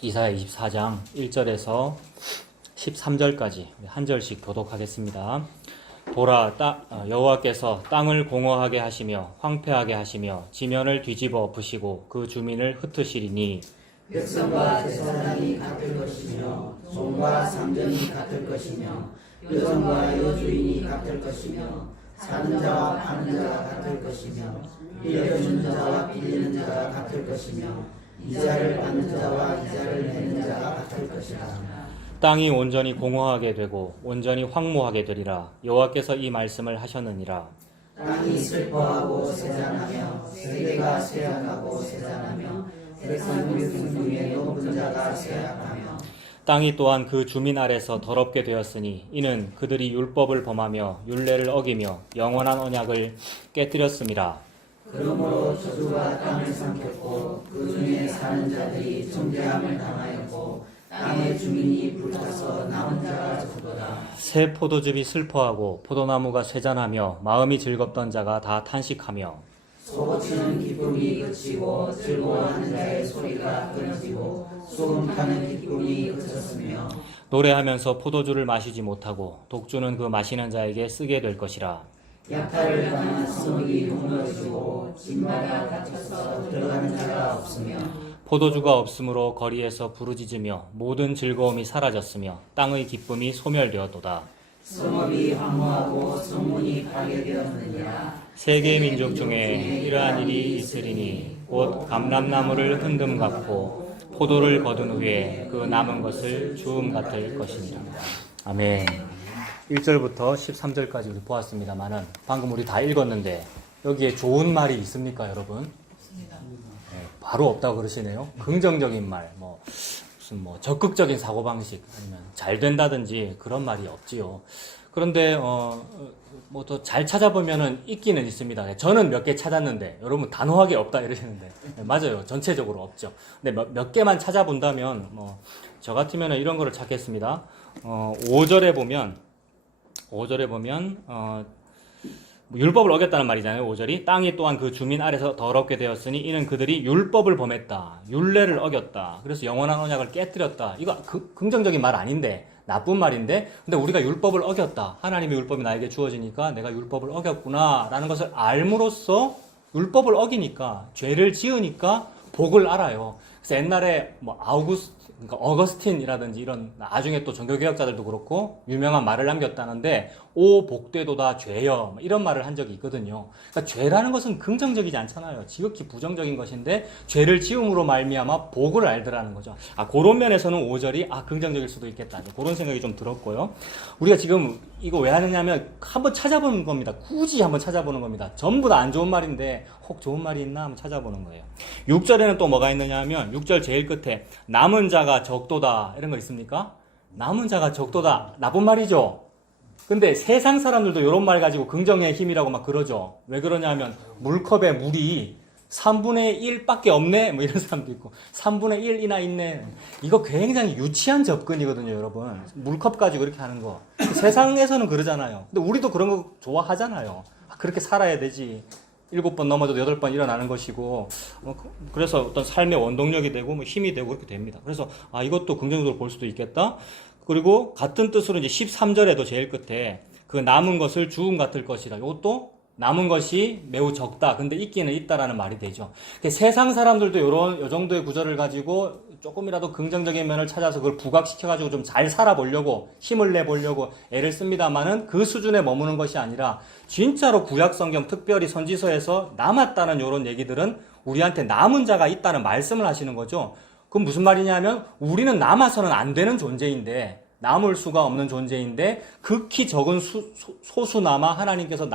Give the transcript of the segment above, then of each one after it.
이사야 24장 1절에서 13절까지 한 절씩 교독하겠습니다. 보라, 여호와께서 땅을 공허하게 하시며 황폐하게 하시며 지면을 뒤집어 부시고 그 주민을 흩으시리니 백성과 제사장이 같을 것이며 종과 상전이 같을 것이며 여종과 여주인이 같을 것이며 사는 자와 파는 자가 같을 것이며 빌려주는 자와 빌리는 자가 같을 것이며 이자를 받는 자와 이자를 내는 자가 같을 것이라. 땅이 온전히 공허하게 되고 온전히 황무하게 되리라. 여호와께서 이 말씀을 하셨느니라. 땅이 슬퍼하고 세잔하며 세계가 쇠약하고 세잔하며 백성의 중에 높은 자가 쇠약하며 땅이 또한 그 주민 아래서 더럽게 되었으니 이는 그들이 율법을 범하며 율례를 어기며 영원한 언약을 깨뜨렸음이라. 그러므로 저주가 땅을 삼켰고 그 중에 사는 자들이 정죄함을 당하였고 땅의 주민이 불타서 남은 자가 적도다. 새 포도즙이 슬퍼하고 포도나무가 쇠잔하며 마음이 즐겁던 자가 다 탄식하며 소고치는 기쁨이 그치고 즐거워하는 자의 소리가 끊어지고 소금 타는 기쁨이 그쳤으며 노래하면서 포도주를 마시지 못하고 독주는 그 마시는 자에게 쓰게 될 것이라. 약탈을 당한 성읍이 무너지고 집마다 갇혀서 들어가는 자가 없으며 포도주가 없으므로 거리에서 부르짖으며 모든 즐거움이 사라졌으며 땅의 기쁨이 소멸되었도다. 성읍이 황무하고 성문이 파괴되었느니라. 세계 민족 중에 이러한 일이 있으리니 곧 감람나무를 흔듦 같고 포도를 거둔 후에 그 남은 것을 주움 같을 것이니라. 아멘. 1절부터 13절까지 우리 보았습니다만은 방금 우리 다 읽었는데 여기에 좋은 말이 있습니까, 여러분? 네, 바로 없다고 그러시네요. 긍정적인 말, 무슨 적극적인 사고방식 아니면 잘 된다든지 그런 말이 없지요. 그런데 더 잘 찾아보면은 있기는 있습니다. 저는 몇 개 찾았는데 여러분 단호하게 없다 이러시는데 네, 맞아요. 전체적으로 없죠. 근데 몇 개만 찾아본다면 저 같으면 이런 거를 찾겠습니다. 5절에 보면 율법을 어겼다는 말이잖아요. 5절이 땅이 또한 그 주민 아래서 더럽게 되었으니 이는 그들이 율법을 범했다. 율례를 어겼다. 그래서 영원한 언약을 깨뜨렸다. 이거 긍정적인 말 아닌데 나쁜 말인데 근데 우리가 율법을 어겼다. 하나님의 율법이 나에게 주어지니까 내가 율법을 어겼구나 라는 것을 알므로써 율법을 어기니까 죄를 지으니까 복을 알아요. 그래서 옛날에 그러니까 어거스틴이라든지 이런 나중에 또 종교개혁자들도 그렇고 유명한 말을 남겼다는데 오 복되도다 죄여 이런 말을 한 적이 있거든요. 그러니까 죄라는 것은 긍정적이지 않잖아요. 지극히 부정적인 것인데 죄를 지음으로 말미암아 복을 알더라는 거죠. 그런 면에서는 5절이 긍정적일 수도 있겠다. 그런 생각이 좀 들었고요. 우리가 지금 이거 왜 하느냐면 한번 찾아보는 겁니다. 굳이 한번 찾아보는 겁니다. 전부 다 안 좋은 말인데 혹 좋은 말이 있나 한번 찾아보는 거예요. 6절에는 또 뭐가 있느냐 하면 6절 제일 끝에 남은 자가 적도다 이런 거 있습니까? 남은 자가 적도다 나쁜 말이죠. 근데 세상 사람들도 이런 말 가지고 긍정의 힘이라고 막 그러죠. 왜 그러냐 하면 물컵에 물이 3분의 1밖에 없네 이런 사람도 있고 3분의 1이나 있네. 이거 굉장히 유치한 접근이거든요, 여러분. 물컵 가지고 이렇게 하는 거. 세상에서는 그러잖아요. 근데 우리도 그런 거 좋아하잖아요. 그렇게 살아야 되지. 7번 넘어져도 8번 일어나는 것이고 그래서 어떤 삶의 원동력이 되고 힘이 되고 그렇게 됩니다. 그래서 이것도 긍정적으로 볼 수도 있겠다. 그리고 같은 뜻으로 이제 13절에도 제일 끝에 그 남은 것을 주음 같을 것이라. 이것도 남은 것이 매우 적다. 근데 있기는 있다라는 말이 되죠. 세상 사람들도 요 정도의 구절을 가지고 조금이라도 긍정적인 면을 찾아서 그걸 부각시켜가지고 좀 잘 살아보려고 힘을 내보려고 애를 씁니다만은 그 수준에 머무는 것이 아니라 진짜로 구약성경 특별히 선지서에서 남았다는 이런 얘기들은 우리한테 남은 자가 있다는 말씀을 하시는 거죠. 그건 무슨 말이냐면 우리는 남아서는 안 되는 존재인데 남을 수가 없는 존재인데 극히 적은 소수나마 하나님께서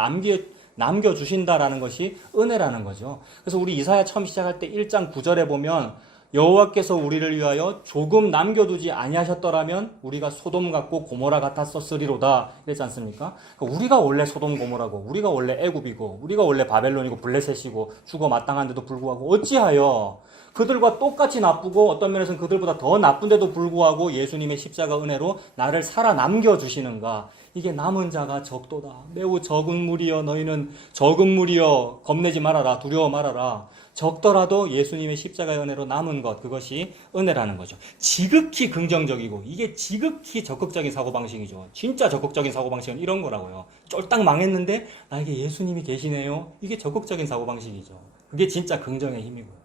남겨주신다라는 것이 은혜라는 거죠. 그래서 우리 이사야 처음 시작할 때 1장 9절에 보면 여호와께서 우리를 위하여 조금 남겨두지 아니하셨더라면 우리가 소돔 같고 고모라 같았었으리로다 이랬지 않습니까? 그러니까 우리가 원래 소돔 고모라고 우리가 원래 애굽이고 우리가 원래 바벨론이고 블레셋이고 죽어 마땅한데도 불구하고 어찌하여 그들과 똑같이 나쁘고 어떤 면에서는 그들보다 더 나쁜데도 불구하고 예수님의 십자가 은혜로 나를 살아남겨 주시는가? 이게 남은 자가 적도다. 매우 적은 무리여 너희는 적은 무리여 겁내지 말아라. 두려워 말아라. 적더라도 예수님의 십자가의 은혜로 남은 것, 그것이 은혜라는 거죠. 지극히 긍정적이고 이게 지극히 적극적인 사고방식이죠. 진짜 적극적인 사고방식은 이런 거라고요. 쫄딱 망했는데 나에게 예수님이 계시네요. 이게 적극적인 사고방식이죠. 그게 진짜 긍정의 힘이고요.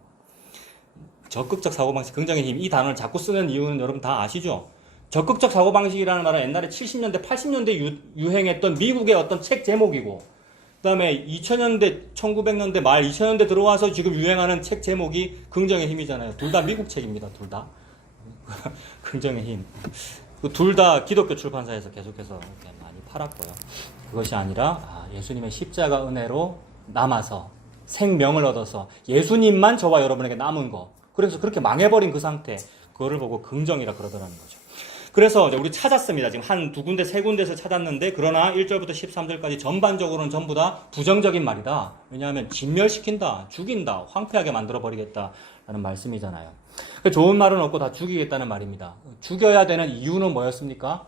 적극적 사고방식, 긍정의 힘, 이 단어를 자꾸 쓰는 이유는 여러분 다 아시죠? 적극적 사고방식이라는 말은 옛날에 70년대, 80년대 유행했던 미국의 어떤 책 제목이고, 그 다음에 2000년대, 1900년대 말 2000년대 들어와서 지금 유행하는 책 제목이 긍정의 힘이잖아요. 둘 다 미국 책입니다. 둘 다. 긍정의 힘. 둘 다 기독교 출판사에서 계속해서 이렇게 많이 팔았고요. 그것이 아니라 예수님의 십자가 은혜로 남아서 생명을 얻어서 예수님만 저와 여러분에게 남은 거. 그래서 그렇게 망해버린 그 상태, 그거를 보고 긍정이라 그러더라는 거죠. 그래서 우리 찾았습니다. 지금 한 두 군데, 세 군데에서 찾았는데, 그러나 1절부터 13절까지 전반적으로는 전부 다 부정적인 말이다. 왜냐하면 진멸시킨다, 죽인다, 황폐하게 만들어버리겠다 라는 말씀이잖아요. 좋은 말은 없고 다 죽이겠다는 말입니다. 죽여야 되는 이유는 뭐였습니까?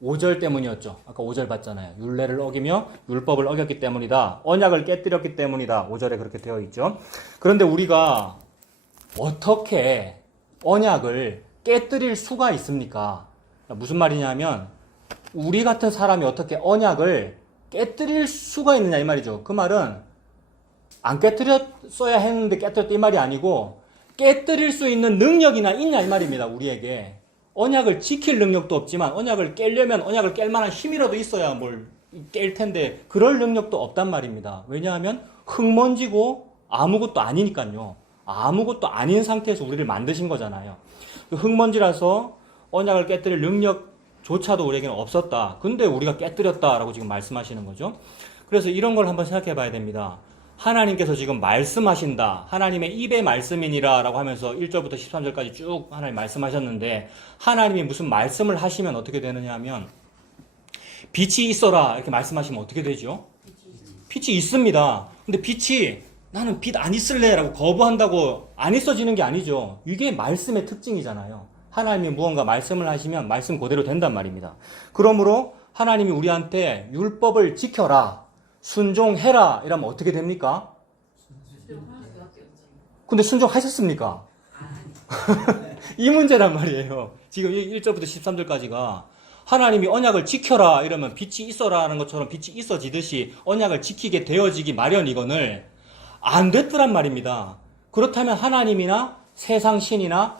5절 때문이었죠. 아까 5절 봤잖아요. 율례를 어기며 율법을 어겼기 때문이다. 언약을 깨뜨렸기 때문이다. 5절에 그렇게 되어 있죠. 그런데 우리가 어떻게 언약을 깨뜨릴 수가 있습니까? 무슨 말이냐면 우리 같은 사람이 어떻게 언약을 깨뜨릴 수가 있느냐 이 말이죠. 그 말은 안 깨뜨렸어야 했는데 깨뜨렸다 이 말이 아니고 깨뜨릴 수 있는 능력이나 있냐 이 말입니다. 우리에게 언약을 지킬 능력도 없지만 언약을 깨려면 언약을 깰 만한 힘이라도 있어야 뭘 깰 텐데 그럴 능력도 없단 말입니다. 왜냐하면 흙먼지고 아무것도 아니니까요. 아무것도 아닌 상태에서 우리를 만드신 거잖아요. 흙먼지라서 언약을 깨뜨릴 능력조차도 우리에게는 없었다. 근데 우리가 깨뜨렸다라고 지금 말씀하시는 거죠. 그래서 이런 걸 한번 생각해 봐야 됩니다. 하나님께서 지금 말씀하신다. 하나님의 입의 말씀이니라 라고 하면서 1절부터 13절까지 쭉 하나님 말씀하셨는데 하나님이 무슨 말씀을 하시면 어떻게 되느냐 하면 빛이 있어라 이렇게 말씀하시면 어떻게 되죠? 빛이 있습니다. 근데 빛이 나는 빛 안 있을래 라고 거부한다고 안 있어지는 게 아니죠. 이게 말씀의 특징이잖아요. 하나님이 무언가 말씀을 하시면 말씀 그대로 된단 말입니다. 그러므로 하나님이 우리한테 율법을 지켜라, 순종해라 이러면 어떻게 됩니까? 근데 순종하셨습니까? 이 문제란 말이에요. 지금 1절부터 13절까지가 하나님이 언약을 지켜라 이러면 빛이 있어라 하는 것처럼 빛이 있어지듯이 언약을 지키게 되어지기 마련이거늘 안 됐더란 말입니다. 그렇다면 하나님이나 세상 신이나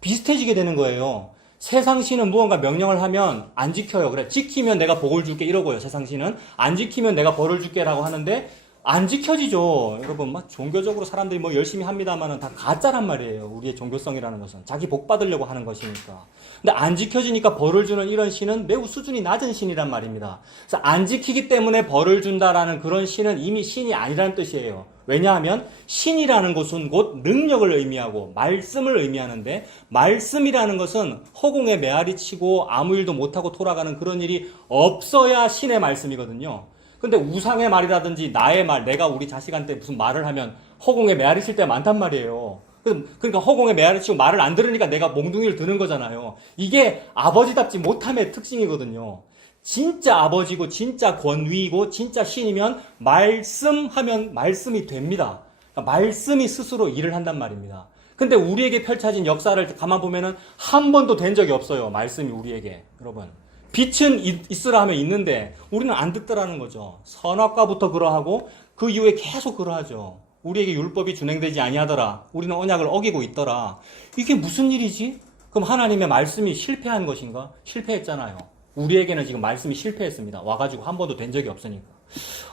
비슷해지게 되는 거예요. 세상 신은 무언가 명령을 하면 안 지켜요. 그래, 지키면 내가 복을 줄게 이러고요. 세상 신은 안 지키면 내가 벌을 줄게라고 하는데 안 지켜지죠. 여러분, 막 종교적으로 사람들이 뭐 열심히 합니다만은 다 가짜란 말이에요. 우리의 종교성이라는 것은 자기 복 받으려고 하는 것이니까. 근데 안 지켜지니까 벌을 주는 이런 신은 매우 수준이 낮은 신이란 말입니다. 그래서 안 지키기 때문에 벌을 준다라는 그런 신은 이미 신이 아니라는 뜻이에요. 왜냐하면 신이라는 것은 곧 능력을 의미하고 말씀을 의미하는데 말씀이라는 것은 허공에 메아리 치고 아무 일도 못하고 돌아가는 그런 일이 없어야 신의 말씀이거든요. 근데 우상의 말이라든지 나의 말, 내가 우리 자식한테 무슨 말을 하면 허공에 메아리 칠 때가 많단 말이에요. 그러니까 허공에 메아리 치고 말을 안 들으니까 내가 몽둥이를 드는 거잖아요. 이게 아버지답지 못함의 특징이거든요. 진짜 아버지고 진짜 권위이고 진짜 신이면 말씀하면 말씀이 됩니다. 그러니까 말씀이 스스로 일을 한단 말입니다. 근데 우리에게 펼쳐진 역사를 가만 보면은 한 번도 된 적이 없어요. 말씀이 우리에게. 여러분. 빛은 있으라 하면 있는데 우리는 안 듣더라는 거죠. 선악과부터 그러하고 그 이후에 계속 그러하죠. 우리에게 율법이 준행되지 아니하더라. 우리는 언약을 어기고 있더라. 이게 무슨 일이지? 그럼 하나님의 말씀이 실패한 것인가? 실패했잖아요. 우리에게는 지금 말씀이 실패했습니다. 와가지고 한 번도 된 적이 없으니까.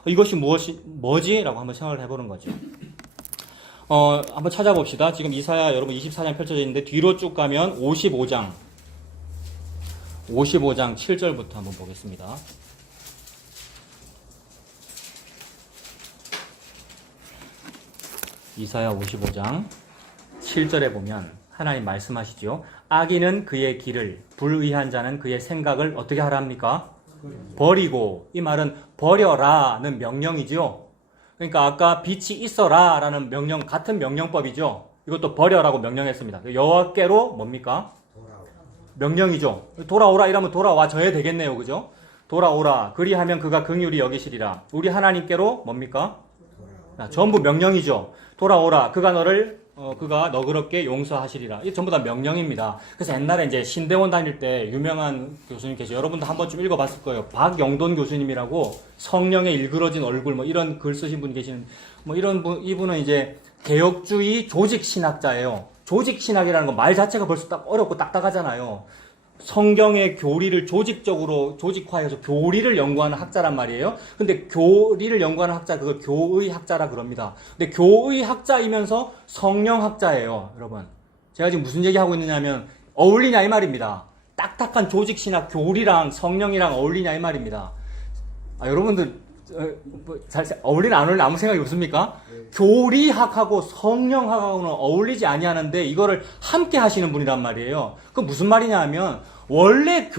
이것이 뭐지? 라고 한번 생각을 해보는 거죠. 한번 찾아봅시다. 지금 이사야 여러분 24장 펼쳐져 있는데 뒤로 쭉 가면 55장 7절부터 한번 보겠습니다. 이사야 55장 7절에 보면 하나님 말씀하시죠. 악인은 그의 길을, 불의한 자는 그의 생각을 어떻게 하랍니까? 버리고. 이 말은 버려라는 명령이죠. 그러니까 아까 빛이 있어라라는 명령, 같은 명령법이죠. 이것도 버려라고 명령했습니다. 여호와께로 뭡니까? 돌아오라. 명령이죠. 돌아오라 이러면 돌아와 줘야 되겠네요. 그죠? 돌아오라. 그리하면 그가 긍휼히 여기시리라. 우리 하나님께로 뭡니까? 돌아오라. 전부 명령이죠. 돌아오라. 그가 그가 너그럽게 용서하시리라. 이게 전부 다 명령입니다. 그래서 옛날에 이제 신대원 다닐 때 유명한 교수님 계세요. 여러분도 한 번쯤 읽어봤을 거예요. 박영돈 교수님이라고 성령의 일그러진 얼굴 뭐 이런 글 쓰신 분이 계시는 뭐 이런 분, 이분은 이제 개혁주의 조직 신학자예요. 조직 신학이라는 건 말 자체가 벌써 딱 어렵고 딱딱하잖아요. 성경의 교리를 조직적으로 조직화해서 교리를 연구하는 학자란 말이에요. 근데 교리를 연구하는 학자 그걸 교의 학자라 그럽니다. 근데 교의 학자이면서 성령 학자예요, 여러분. 제가 지금 무슨 얘기하고 있느냐면 어울리냐 이 말입니다. 딱딱한 조직 신학 교리랑 성령이랑 어울리냐 이 말입니다. 여러분들 잘 어울리나 안 어울리나 아무 생각이 없습니까? 교리학하고 성령학하고는 어울리지 아니하는데 이거를 함께 하시는 분이란 말이에요. 그 무슨 말이냐 하면 원래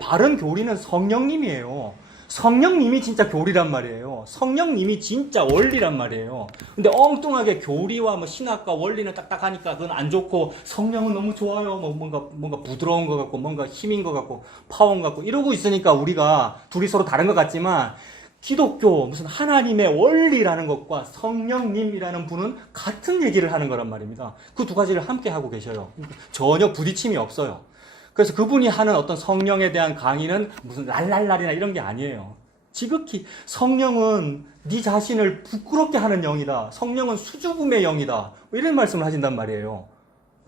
바른 교리는 성령님이에요. 성령님이 진짜 교리란 말이에요. 성령님이 진짜 원리란 말이에요. 근데 엉뚱하게 교리와 뭐 신학과 원리는 딱딱하니까 그건 안 좋고 성령은 너무 좋아요. 뭐 뭔가 부드러운 것 같고 뭔가 힘인 것 같고 파워인 것 같고 이러고 있으니까 우리가 둘이 서로 다른 것 같지만 기독교 무슨 하나님의 원리라는 것과 성령님이라는 분은 같은 얘기를 하는 거란 말입니다. 그 두 가지를 함께 하고 계셔요. 전혀 부딪힘이 없어요. 그래서 그분이 하는 어떤 성령에 대한 강의는 무슨 랄랄랄이나 이런 게 아니에요. 지극히 성령은 네 자신을 부끄럽게 하는 영이다. 성령은 수줍음의 영이다. 뭐 이런 말씀을 하신단 말이에요.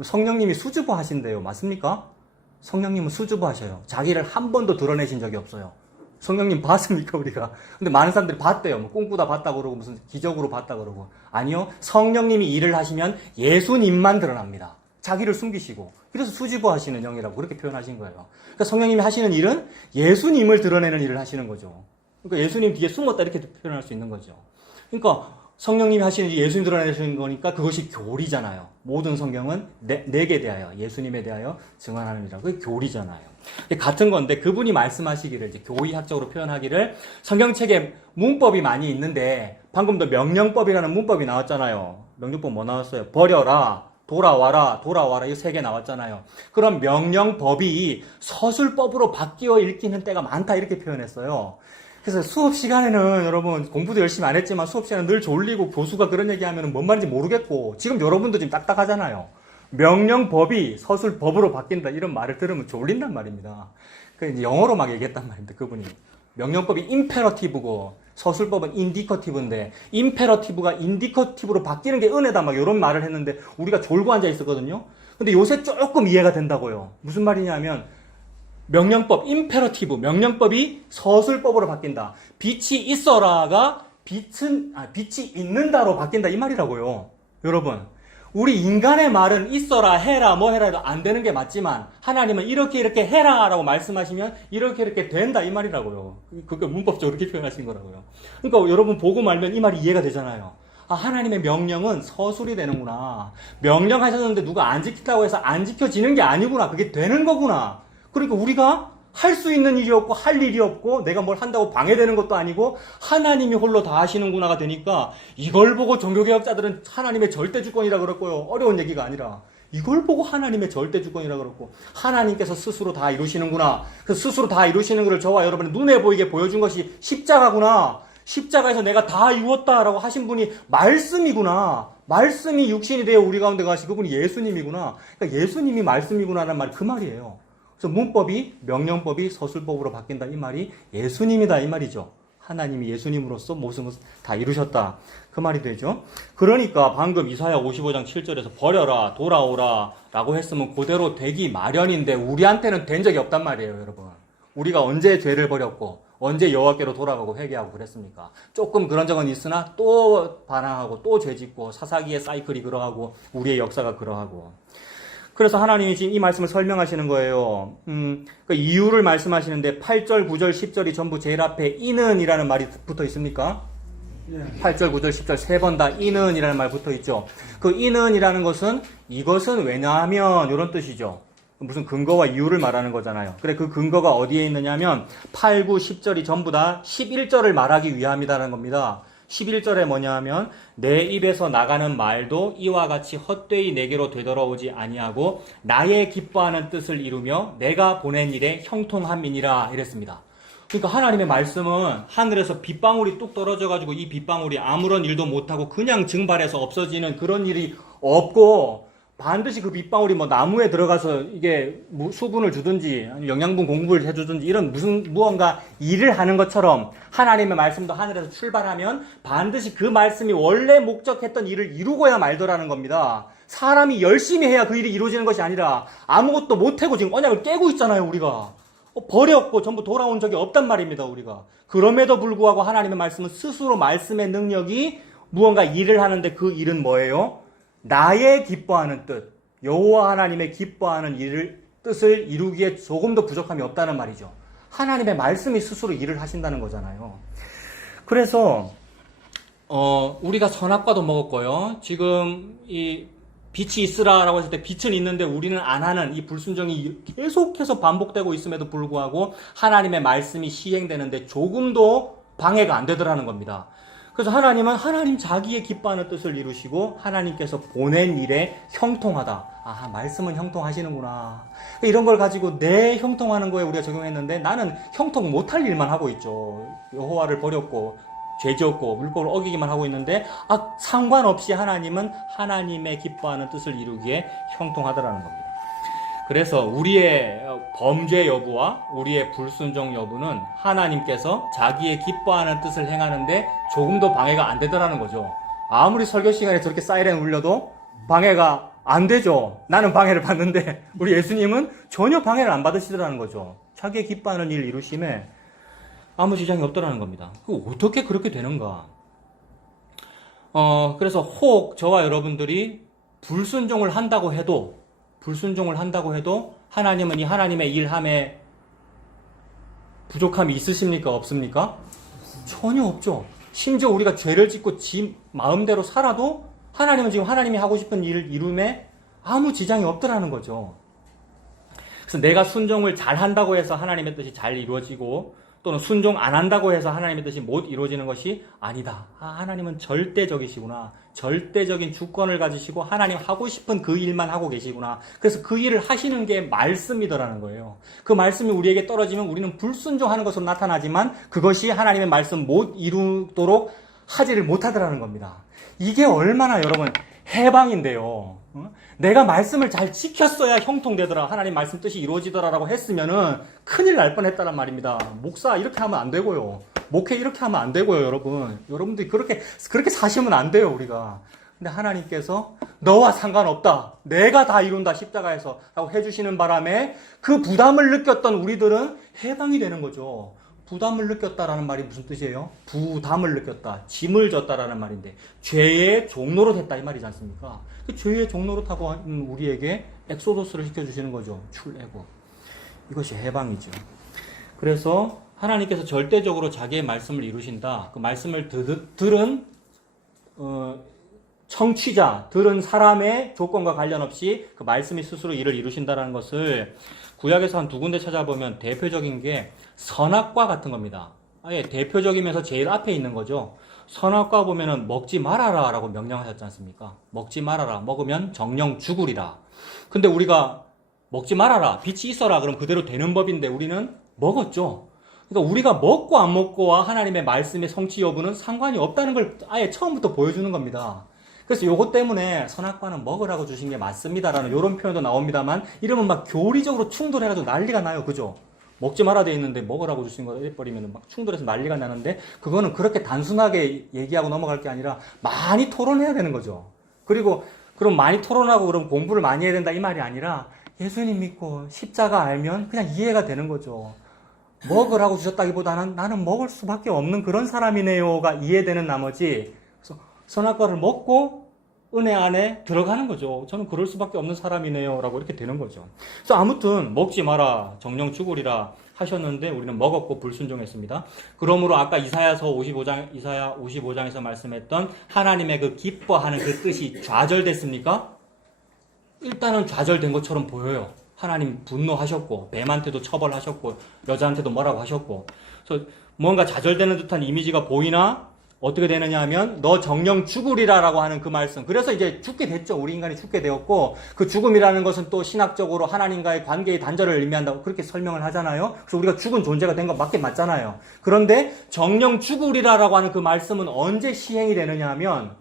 성령님이 수줍어 하신대요. 맞습니까? 성령님은 수줍어 하셔요. 자기를 한 번도 드러내신 적이 없어요. 성령님 봤습니까, 우리가? 근데 많은 사람들이 봤대요. 뭐 꿈꾸다 봤다 그러고 무슨 기적으로 봤다 그러고. 아니요. 성령님이 일을 하시면 예수님만 드러납니다. 자기를 숨기시고. 그래서 수줍어 하시는 영이라고 그렇게 표현하신 거예요. 그러니까 성령님이 하시는 일은 예수님을 드러내는 일을 하시는 거죠. 그러니까 예수님 뒤에 숨었다 이렇게 표현할 수 있는 거죠. 그러니까 성령님이 하시는 일이 예수님 드러내시는 거니까 그것이 교리잖아요. 모든 성경은 내게 대하여, 예수님에 대하여 증언하는 일이라고. 그게 교리잖아요. 같은 건데 그분이 말씀하시기를 이제 교의학적으로 표현하기를 성경책에 문법이 많이 있는데 방금도 명령법이라는 문법이 나왔잖아요. 명령법 뭐 나왔어요? 버려라, 돌아와라 이 세 개 나왔잖아요. 그럼 명령법이 서술법으로 바뀌어 읽히는 때가 많다 이렇게 표현했어요. 그래서 수업 시간에는 여러분 공부도 열심히 안 했지만 수업 시간에 늘 졸리고 교수가 그런 얘기하면 뭔 말인지 모르겠고 지금 여러분도 지금 딱딱하잖아요. 명령법이 서술법으로 바뀐다 이런 말을 들으면 졸린단 말입니다. 그 이제 영어로 막 얘기했단 말입니다. 그분이 명령법이 임페러티브고 서술법은 인디커티브인데 임페러티브가 인디커티브로 바뀌는 게 은혜다 막 이런 말을 했는데 우리가 졸고 앉아 있었거든요. 근데 요새 조금 이해가 된다고요. 무슨 말이냐면 명령법 임페러티브 명령법이 서술법으로 바뀐다. 빛이 있어라가 빛이 있는다로 바뀐다 이 말이라고요. 여러분. 우리 인간의 말은 있어라, 해라, 뭐 해라 해도 안 되는 게 맞지만 하나님은 이렇게 해라 라고 말씀하시면 이렇게 된다 이 말이라고요. 그러니까 문법적으로 그렇게 표현하신 거라고요. 그러니까 여러분 보고 말면 이 말이 이해가 되잖아요. 아, 하나님의 명령은 서술이 되는구나. 명령하셨는데 누가 안 지키라고 해서 안 지켜지는 게 아니구나. 그게 되는 거구나. 그러니까 우리가 할 수 있는 일이 없고 할 일이 없고 내가 뭘 한다고 방해되는 것도 아니고 하나님이 홀로 다 하시는구나가 되니까 이걸 보고 종교개혁자들은 하나님의 절대주권이라 그랬고요. 어려운 얘기가 아니라 이걸 보고 하나님의 절대주권이라 그랬고 하나님께서 스스로 다 이루시는구나. 그 스스로 다 이루시는 것을 저와 여러분의 눈에 보이게 보여준 것이 십자가구나. 십자가에서 내가 다 이루었다라고 하신 분이 말씀이구나. 말씀이 육신이 되어 우리 가운데 가시 그분이 예수님이구나. 그러니까 예수님이 말씀이구나라는 말이 그 말이에요. 그래서 문법이 명령법이 서술법으로 바뀐다 이 말이 예수님이다 이 말이죠. 하나님이 예수님으로서 모든 것을 다 이루셨다 그 말이 되죠. 그러니까 방금 이사야 55장 7절에서 버려라 돌아오라 라고 했으면 그대로 되기 마련인데 우리한테는 된 적이 없단 말이에요. 여러분 우리가 언제 죄를 버렸고 언제 여호와께로 돌아가고 회개하고 그랬습니까? 조금 그런 적은 있으나 또 반항하고 또 죄짓고 사사기의 사이클이 그러하고 우리의 역사가 그러하고 그래서 하나님이 지금 이 말씀을 설명하시는 거예요. 그 이유를 말씀하시는데 8절, 9절, 10절이 전부 제일 앞에 이는 이라는 말이 붙어 있습니까? 8절, 9절, 10절 세 번 다 이는 이라는 말 붙어 있죠. 그 이는 이라는 것은 이것은 왜냐하면 이런 뜻이죠. 무슨 근거와 이유를 말하는 거잖아요. 그래 그 근거가 어디에 있느냐면 8, 9, 10절이 전부 다 11절을 말하기 위함이라는 겁니다. 11절에 뭐냐 하면 내 입에서 나가는 말도 이와 같이 헛되이 내게로 되돌아오지 아니하고 나의 기뻐하는 뜻을 이루며 내가 보낸 일에 형통함이니라 이랬습니다. 그러니까 하나님의 말씀은 하늘에서 빗방울이 뚝 떨어져가지고 이 빗방울이 아무런 일도 못하고 그냥 증발해서 없어지는 그런 일이 없고 반드시 그 빗방울이 뭐 나무에 들어가서 이게 수분을 주든지 영양분 공급을 해주든지 이런 무언가 일을 하는 것처럼 하나님의 말씀도 하늘에서 출발하면 반드시 그 말씀이 원래 목적했던 일을 이루고야 말더라는 겁니다. 사람이 열심히 해야 그 일이 이루어지는 것이 아니라 아무것도 못하고 지금 언약을 깨고 있잖아요, 우리가. 버렸고 전부 돌아온 적이 없단 말입니다, 우리가. 그럼에도 불구하고 하나님의 말씀은 스스로 말씀의 능력이 무언가 일을 하는데 그 일은 뭐예요? 나의 기뻐하는 뜻, 여호와 하나님의 기뻐하는 뜻을 이루기에 조금도 부족함이 없다는 말이죠. 하나님의 말씀이 스스로 일을 하신다는 거잖아요. 그래서 우리가 선악과도 먹었고요. 지금 이 빛이 있으라라고 했을 때 빛은 있는데 우리는 안 하는 이 불순종이 계속해서 반복되고 있음에도 불구하고 하나님의 말씀이 시행되는데 조금도 방해가 안 되더라는 겁니다. 그래서 하나님은 하나님 자기의 기뻐하는 뜻을 이루시고 하나님께서 보낸 일에 형통하다. 아, 말씀은 형통하시는구나. 이런 걸 가지고 내 형통하는 거에 우리가 적용했는데 나는 형통 못할 일만 하고 있죠. 여호와를 버렸고 죄 지었고 율법을 어기기만 하고 있는데 상관없이 하나님은 하나님의 기뻐하는 뜻을 이루기에 형통하더라는 겁니다. 그래서 우리의 범죄 여부와 우리의 불순종 여부는 하나님께서 자기의 기뻐하는 뜻을 행하는데 조금도 방해가 안 되더라는 거죠. 아무리 설교 시간에 저렇게 사이렌 울려도 방해가 안 되죠. 나는 방해를 받는데 우리 예수님은 전혀 방해를 안 받으시더라는 거죠. 자기의 기뻐하는 일 이루심에 아무 지장이 없더라는 겁니다. 어떻게 그렇게 되는가? 그래서 혹 저와 여러분들이 불순종을 한다고 해도 하나님은 이 하나님의 일함에 부족함이 있으십니까? 없습니까? 전혀 없죠. 심지어 우리가 죄를 짓고 지 마음대로 살아도 하나님은 지금 하나님이 하고 싶은 일을 이룸에 아무 지장이 없더라는 거죠. 그래서 내가 순종을 잘 한다고 해서 하나님의 뜻이 잘 이루어지고 또는 순종 안 한다고 해서 하나님의 뜻이 못 이루어지는 것이 아니다. 하나님은 절대적이시구나. 절대적인 주권을 가지시고 하나님 하고 싶은 그 일만 하고 계시구나. 그래서 그 일을 하시는 게 말씀이더라는 거예요. 그 말씀이 우리에게 떨어지면 우리는 불순종하는 것으로 나타나지만 그것이 하나님의 말씀 못 이루도록 하지를 못하더라는 겁니다. 이게 얼마나 여러분 해방인데요. 내가 말씀을 잘 지켰어야 형통되더라. 하나님 말씀 뜻이 이루어지더라라고 했으면은 큰일 날 뻔했다란 말입니다. 목사 이렇게 하면 안 되고요. 목회 이렇게 하면 안 되고요, 여러분. 여러분들이 그렇게 사시면 안 돼요, 우리가. 근데 하나님께서 너와 상관없다. 내가 다 이룬다, 십자가에서. 라고 해주시는 바람에 그 부담을 느꼈던 우리들은 해방이 되는 거죠. 부담을 느꼈다라는 말이 무슨 뜻이에요? 부담을 느꼈다. 짐을 졌다라는 말인데 죄의 종로로 됐다 이 말이지 않습니까? 그 죄의 종로로 타고 우리에게 엑소더스를 시켜주시는 거죠. 출애굽. 이것이 해방이죠. 그래서 하나님께서 절대적으로 자기의 말씀을 이루신다. 그 말씀을 들은 청취자, 들은 사람의 조건과 관련 없이 그 말씀이 스스로 일을 이루신다라는 것을 구약에서 한 두 군데 찾아보면 대표적인 게 선악과 같은 겁니다. 아예 대표적이면서 제일 앞에 있는 거죠. 선악과 보면은 먹지 말아라 라고 명령하셨지 않습니까? 먹지 말아라. 먹으면 정령 죽으리라. 근데 우리가 먹지 말아라. 빛이 있어라. 그럼 그대로 되는 법인데 우리는 먹었죠. 그러니까 우리가 먹고 안 먹고와 하나님의 말씀의 성취 여부는 상관이 없다는 걸 아예 처음부터 보여주는 겁니다. 그래서 요것 때문에 선악과는 먹으라고 주신 게 맞습니다라는 이런 표현도 나옵니다만 이러면 막 교리적으로 충돌해가지고 난리가 나요. 그죠? 먹지 말아야 돼 있는데 먹으라고 주신 거 이래버리면 막 충돌해서 난리가 나는데 그거는 그렇게 단순하게 얘기하고 넘어갈 게 아니라 많이 토론해야 되는 거죠. 그리고 그럼 많이 토론하고 그럼 공부를 많이 해야 된다 이 말이 아니라 예수님 믿고 십자가 알면 그냥 이해가 되는 거죠. 먹으라고 주셨다기보다는 나는 먹을 수밖에 없는 그런 사람이네요가 이해되는 나머지 그래서 선악과를 먹고 은혜 안에 들어가는 거죠. 저는 그럴 수밖에 없는 사람이네요 라고 이렇게 되는 거죠. 그래서 아무튼 먹지 마라 정령 죽으리라 하셨는데 우리는 먹었고 불순종했습니다. 그러므로 아까 이사야 55장에서 말씀했던 하나님의 그 기뻐하는 그 뜻이 좌절됐습니까? 일단은 좌절된 것처럼 보여요. 하나님 분노하셨고 뱀한테도 처벌하셨고 여자한테도 뭐라고 하셨고 그래서 뭔가 좌절되는 듯한 이미지가 보이나 어떻게 되느냐 하면 너 정령 죽으리라라고 하는 그 말씀. 그래서 이제 죽게 됐죠. 우리 인간이 죽게 되었고 그 죽음이라는 것은 또 신학적으로 하나님과의 관계의 단절을 의미한다고 그렇게 설명을 하잖아요. 그래서 우리가 죽은 존재가 된 건 맞잖아요. 그런데 정령 죽으리라라고 하는 그 말씀은 언제 시행이 되느냐 하면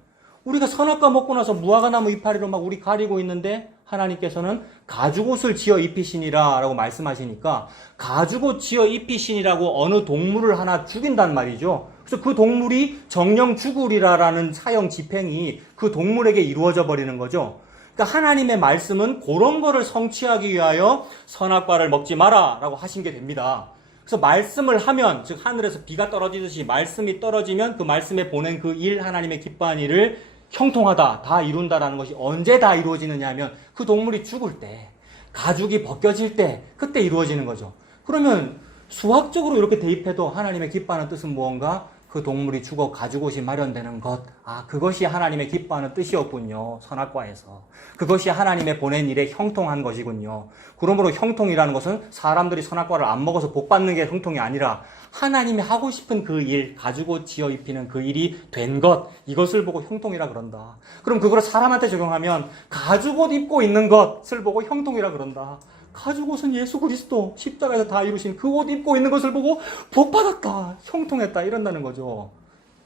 우리가 선악과 먹고 나서 무화과 나무 이파리로 막 우리 가리고 있는데 하나님께서는 가죽옷을 지어 입히시니라 라고 말씀하시니까 가죽옷 지어 입히시니라고 어느 동물을 하나 죽인단 말이죠. 그래서 그 동물이 정령 죽으리라라는 사형 집행이 그 동물에게 이루어져 버리는 거죠. 그러니까 하나님의 말씀은 그런 거를 성취하기 위하여 선악과를 먹지 마라 라고 하신 게 됩니다. 그래서 말씀을 하면, 즉 하늘에서 비가 떨어지듯이 말씀이 떨어지면 그 말씀에 보낸 그 일, 하나님의 기뻐하는 일을 형통하다, 다 이룬다라는 것이 언제 다 이루어지느냐 하면 그 동물이 죽을 때, 가죽이 벗겨질 때, 그때 이루어지는 거죠. 그러면 수학적으로 이렇게 대입해도 하나님의 기뻐하는 뜻은 무언가? 그 동물이 죽어 가죽옷이 마련되는 것. 아, 그것이 하나님의 기뻐하는 뜻이었군요. 선악과에서. 그것이 하나님의 보낸 일에 형통한 것이군요. 그러므로 형통이라는 것은 사람들이 선악과를 안 먹어서 복 받는 게 형통이 아니라 하나님이 하고 싶은 그 일, 가죽옷 지어 입히는 그 일이 된 것, 이것을 보고 형통이라 그런다. 그럼 그걸 사람한테 적용하면 가죽옷 입고 있는 것을 보고 형통이라 그런다. 가죽옷은 예수 그리스도 십자가에서 다 이루신 그 옷 입고 있는 것을 보고 복받았다, 형통했다 이런다는 거죠.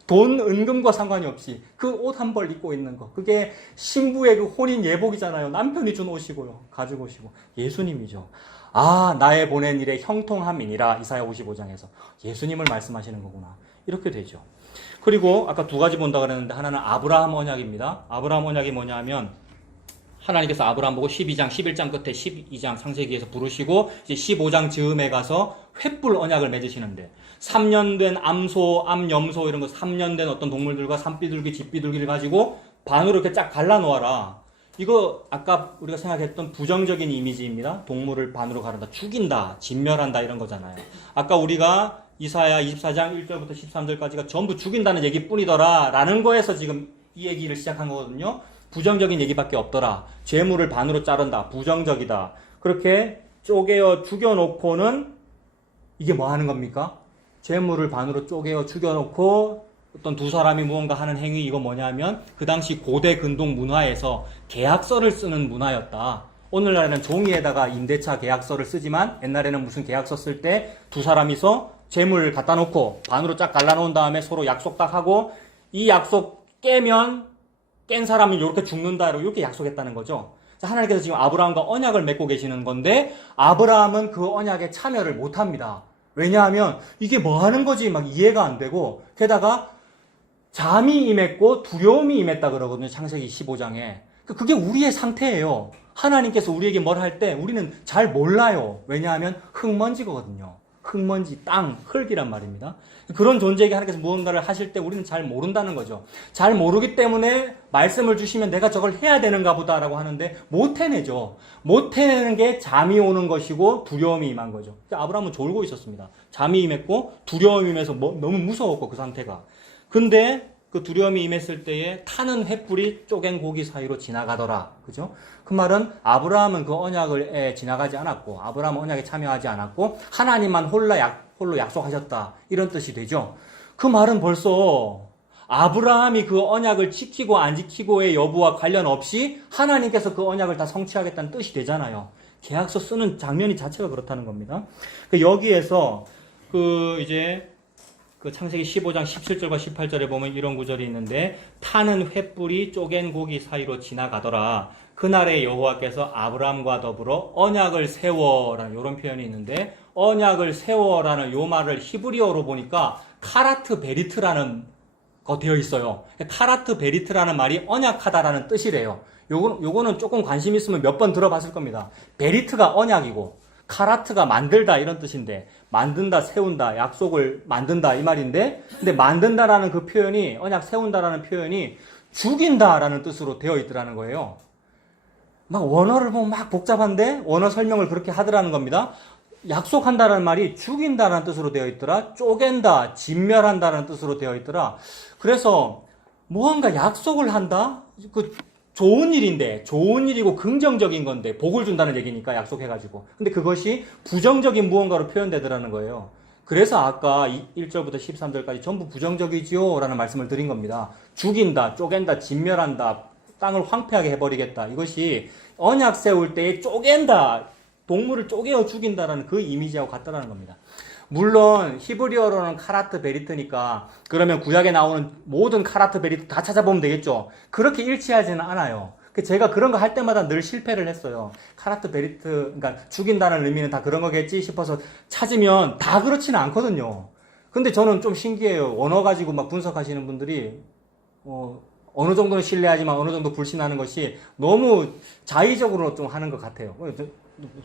돈, 은금과 상관이 없이 그 옷 한 벌 입고 있는 것, 그게 신부의 그 혼인 예복이잖아요. 남편이 준 옷이고요. 가죽옷이고 예수님이죠. 아, 나의 보낸 일의 형통함이니라. 이사야 55장에서 예수님을 말씀하시는 거구나. 이렇게 되죠. 그리고 아까 두 가지 본다 그랬는데 하나는 아브라함 언약입니다. 아브라함 언약이 뭐냐 하면 하나님께서 아브라함 보고 12장, 11장 끝에 12장 창세기에서 부르시고 이제 15장 즈음에 가서 횃불 언약을 맺으시는데 3년 된 암소, 암염소 이런 거 3년 된 어떤 동물들과 산비둘기, 집비둘기를 가지고 반으로 이렇게 쫙 갈라놓아라. 이거 아까 우리가 생각했던 부정적인 이미지입니다. 동물을 반으로 가른다, 죽인다, 진멸한다 이런 거잖아요. 아까 우리가 이사야 24장 1절부터 13절까지가 전부 죽인다는 얘기뿐이더라 라는 거에서 지금 이 얘기를 시작한 거거든요. 부정적인 얘기밖에 없더라. 재물을 반으로 자른다. 부정적이다. 그렇게 쪼개어 죽여놓고는 이게 뭐 하는 겁니까? 재물을 반으로 쪼개어 죽여놓고 어떤 두 사람이 무언가 하는 행위, 이거 뭐냐면 그 당시 고대 근동 문화에서 계약서를 쓰는 문화였다. 오늘날에는 종이에다가 임대차 계약서를 쓰지만 옛날에는 무슨 계약서 쓸 때 두 사람이서 재물을 갖다 놓고 반으로 쫙 갈라놓은 다음에 서로 약속 딱 하고 이 약속 깨면 깬 사람이 이렇게 죽는다 이렇게 약속했다는 거죠. 하나님께서 지금 아브라함과 언약을 맺고 계시는 건데 아브라함은 그 언약에 참여를 못합니다. 왜냐하면 이게 뭐 하는 거지 막 이해가 안 되고 게다가 잠이 임했고 두려움이 임했다 그러거든요. 창세기 15장에. 그게 우리의 상태예요. 하나님께서 우리에게 뭘 할 때 우리는 잘 몰라요. 왜냐하면 흙먼지거든요. 흙먼지, 땅, 흙이란 말입니다. 그런 존재에게 하나님께서 무언가를 하실 때 우리는 잘 모른다는 거죠. 잘 모르기 때문에 말씀을 주시면 내가 저걸 해야 되는가 보다라고 하는데 못 해내죠. 못 해내는 게 잠이 오는 것이고 두려움이 임한 거죠. 아브라함은 졸고 있었습니다. 잠이 임했고 두려움이 임해서 너무 무서웠고 그 상태가. 근데 그 두려움이 임했을 때에 타는 횃불이 쪼갠 고기 사이로 지나가더라. 그죠? 그 말은 아브라함은 그 언약을 지나가지 않았고 아브라함은 언약에 참여하지 않았고 하나님만 홀로 약속하셨다. 이런 뜻이 되죠. 그 말은 벌써 아브라함이 그 언약을 지키고 안 지키고의 여부와 관련 없이 하나님께서 그 언약을 다 성취하겠다는 뜻이 되잖아요. 계약서 쓰는 장면이 자체가 그렇다는 겁니다. 여기에서 그 창세기 15장 17절과 18절에 보면 이런 구절이 있는데 타는 횃불이 쪼갠 고기 사이로 지나가더라. 그날에 여호와께서 아브라함과 더불어 언약을 세워라는 이런 표현이 있는데 언약을 세워라는 요 말을 히브리어로 보니까 카라트 베리트라는 거 되어 있어요. 카라트 베리트라는 말이 언약하다라는 뜻이래요. 요거는 조금 관심 있으면 몇 번 들어봤을 겁니다. 베리트가 언약이고 카라트가 만들다 이런 뜻인데 만든다, 세운다, 약속을 만든다 이 말인데 근데 만든다라는 그 표현이 언약 세운다라는 표현이 죽인다라는 뜻으로 되어 있더라는 거예요. 막 원어를 보면 막 복잡한데 원어 설명을 그렇게 하더라는 겁니다. 약속한다라는 말이 죽인다라는 뜻으로 되어 있더라. 쪼갠다, 진멸한다라는 뜻으로 되어 있더라. 그래서 무언가 약속을 한다? 좋은 일인데, 좋은 일이고 긍정적인 건데, 복을 준다는 얘기니까 약속해가지고. 근데 그것이 부정적인 무언가로 표현되더라는 거예요. 그래서 아까 1절부터 13절까지 전부 부정적이지요 라는 말씀을 드린 겁니다. 죽인다, 쪼갠다, 진멸한다, 땅을 황폐하게 해버리겠다. 이것이 언약 세울 때에 쪼갠다, 동물을 쪼개어 죽인다라는 그 이미지하고 같다라는 겁니다. 물론 히브리어로는 카라트 베리트니까 그러면 구약에 나오는 모든 카라트 베리트 다 찾아보면 되겠죠. 그렇게 일치하지는 않아요. 제가 그런 거 할 때마다 늘 실패를 했어요. 카라트 베리트, 그러니까 죽인다는 의미는 다 그런 거겠지 싶어서 찾으면 다 그렇지는 않거든요. 근데 저는 좀 신기해요. 언어 가지고 막 분석하시는 분들이 어느 정도는 신뢰하지만 어느 정도 불신하는 것이 너무 자의적으로 좀 하는 것 같아요.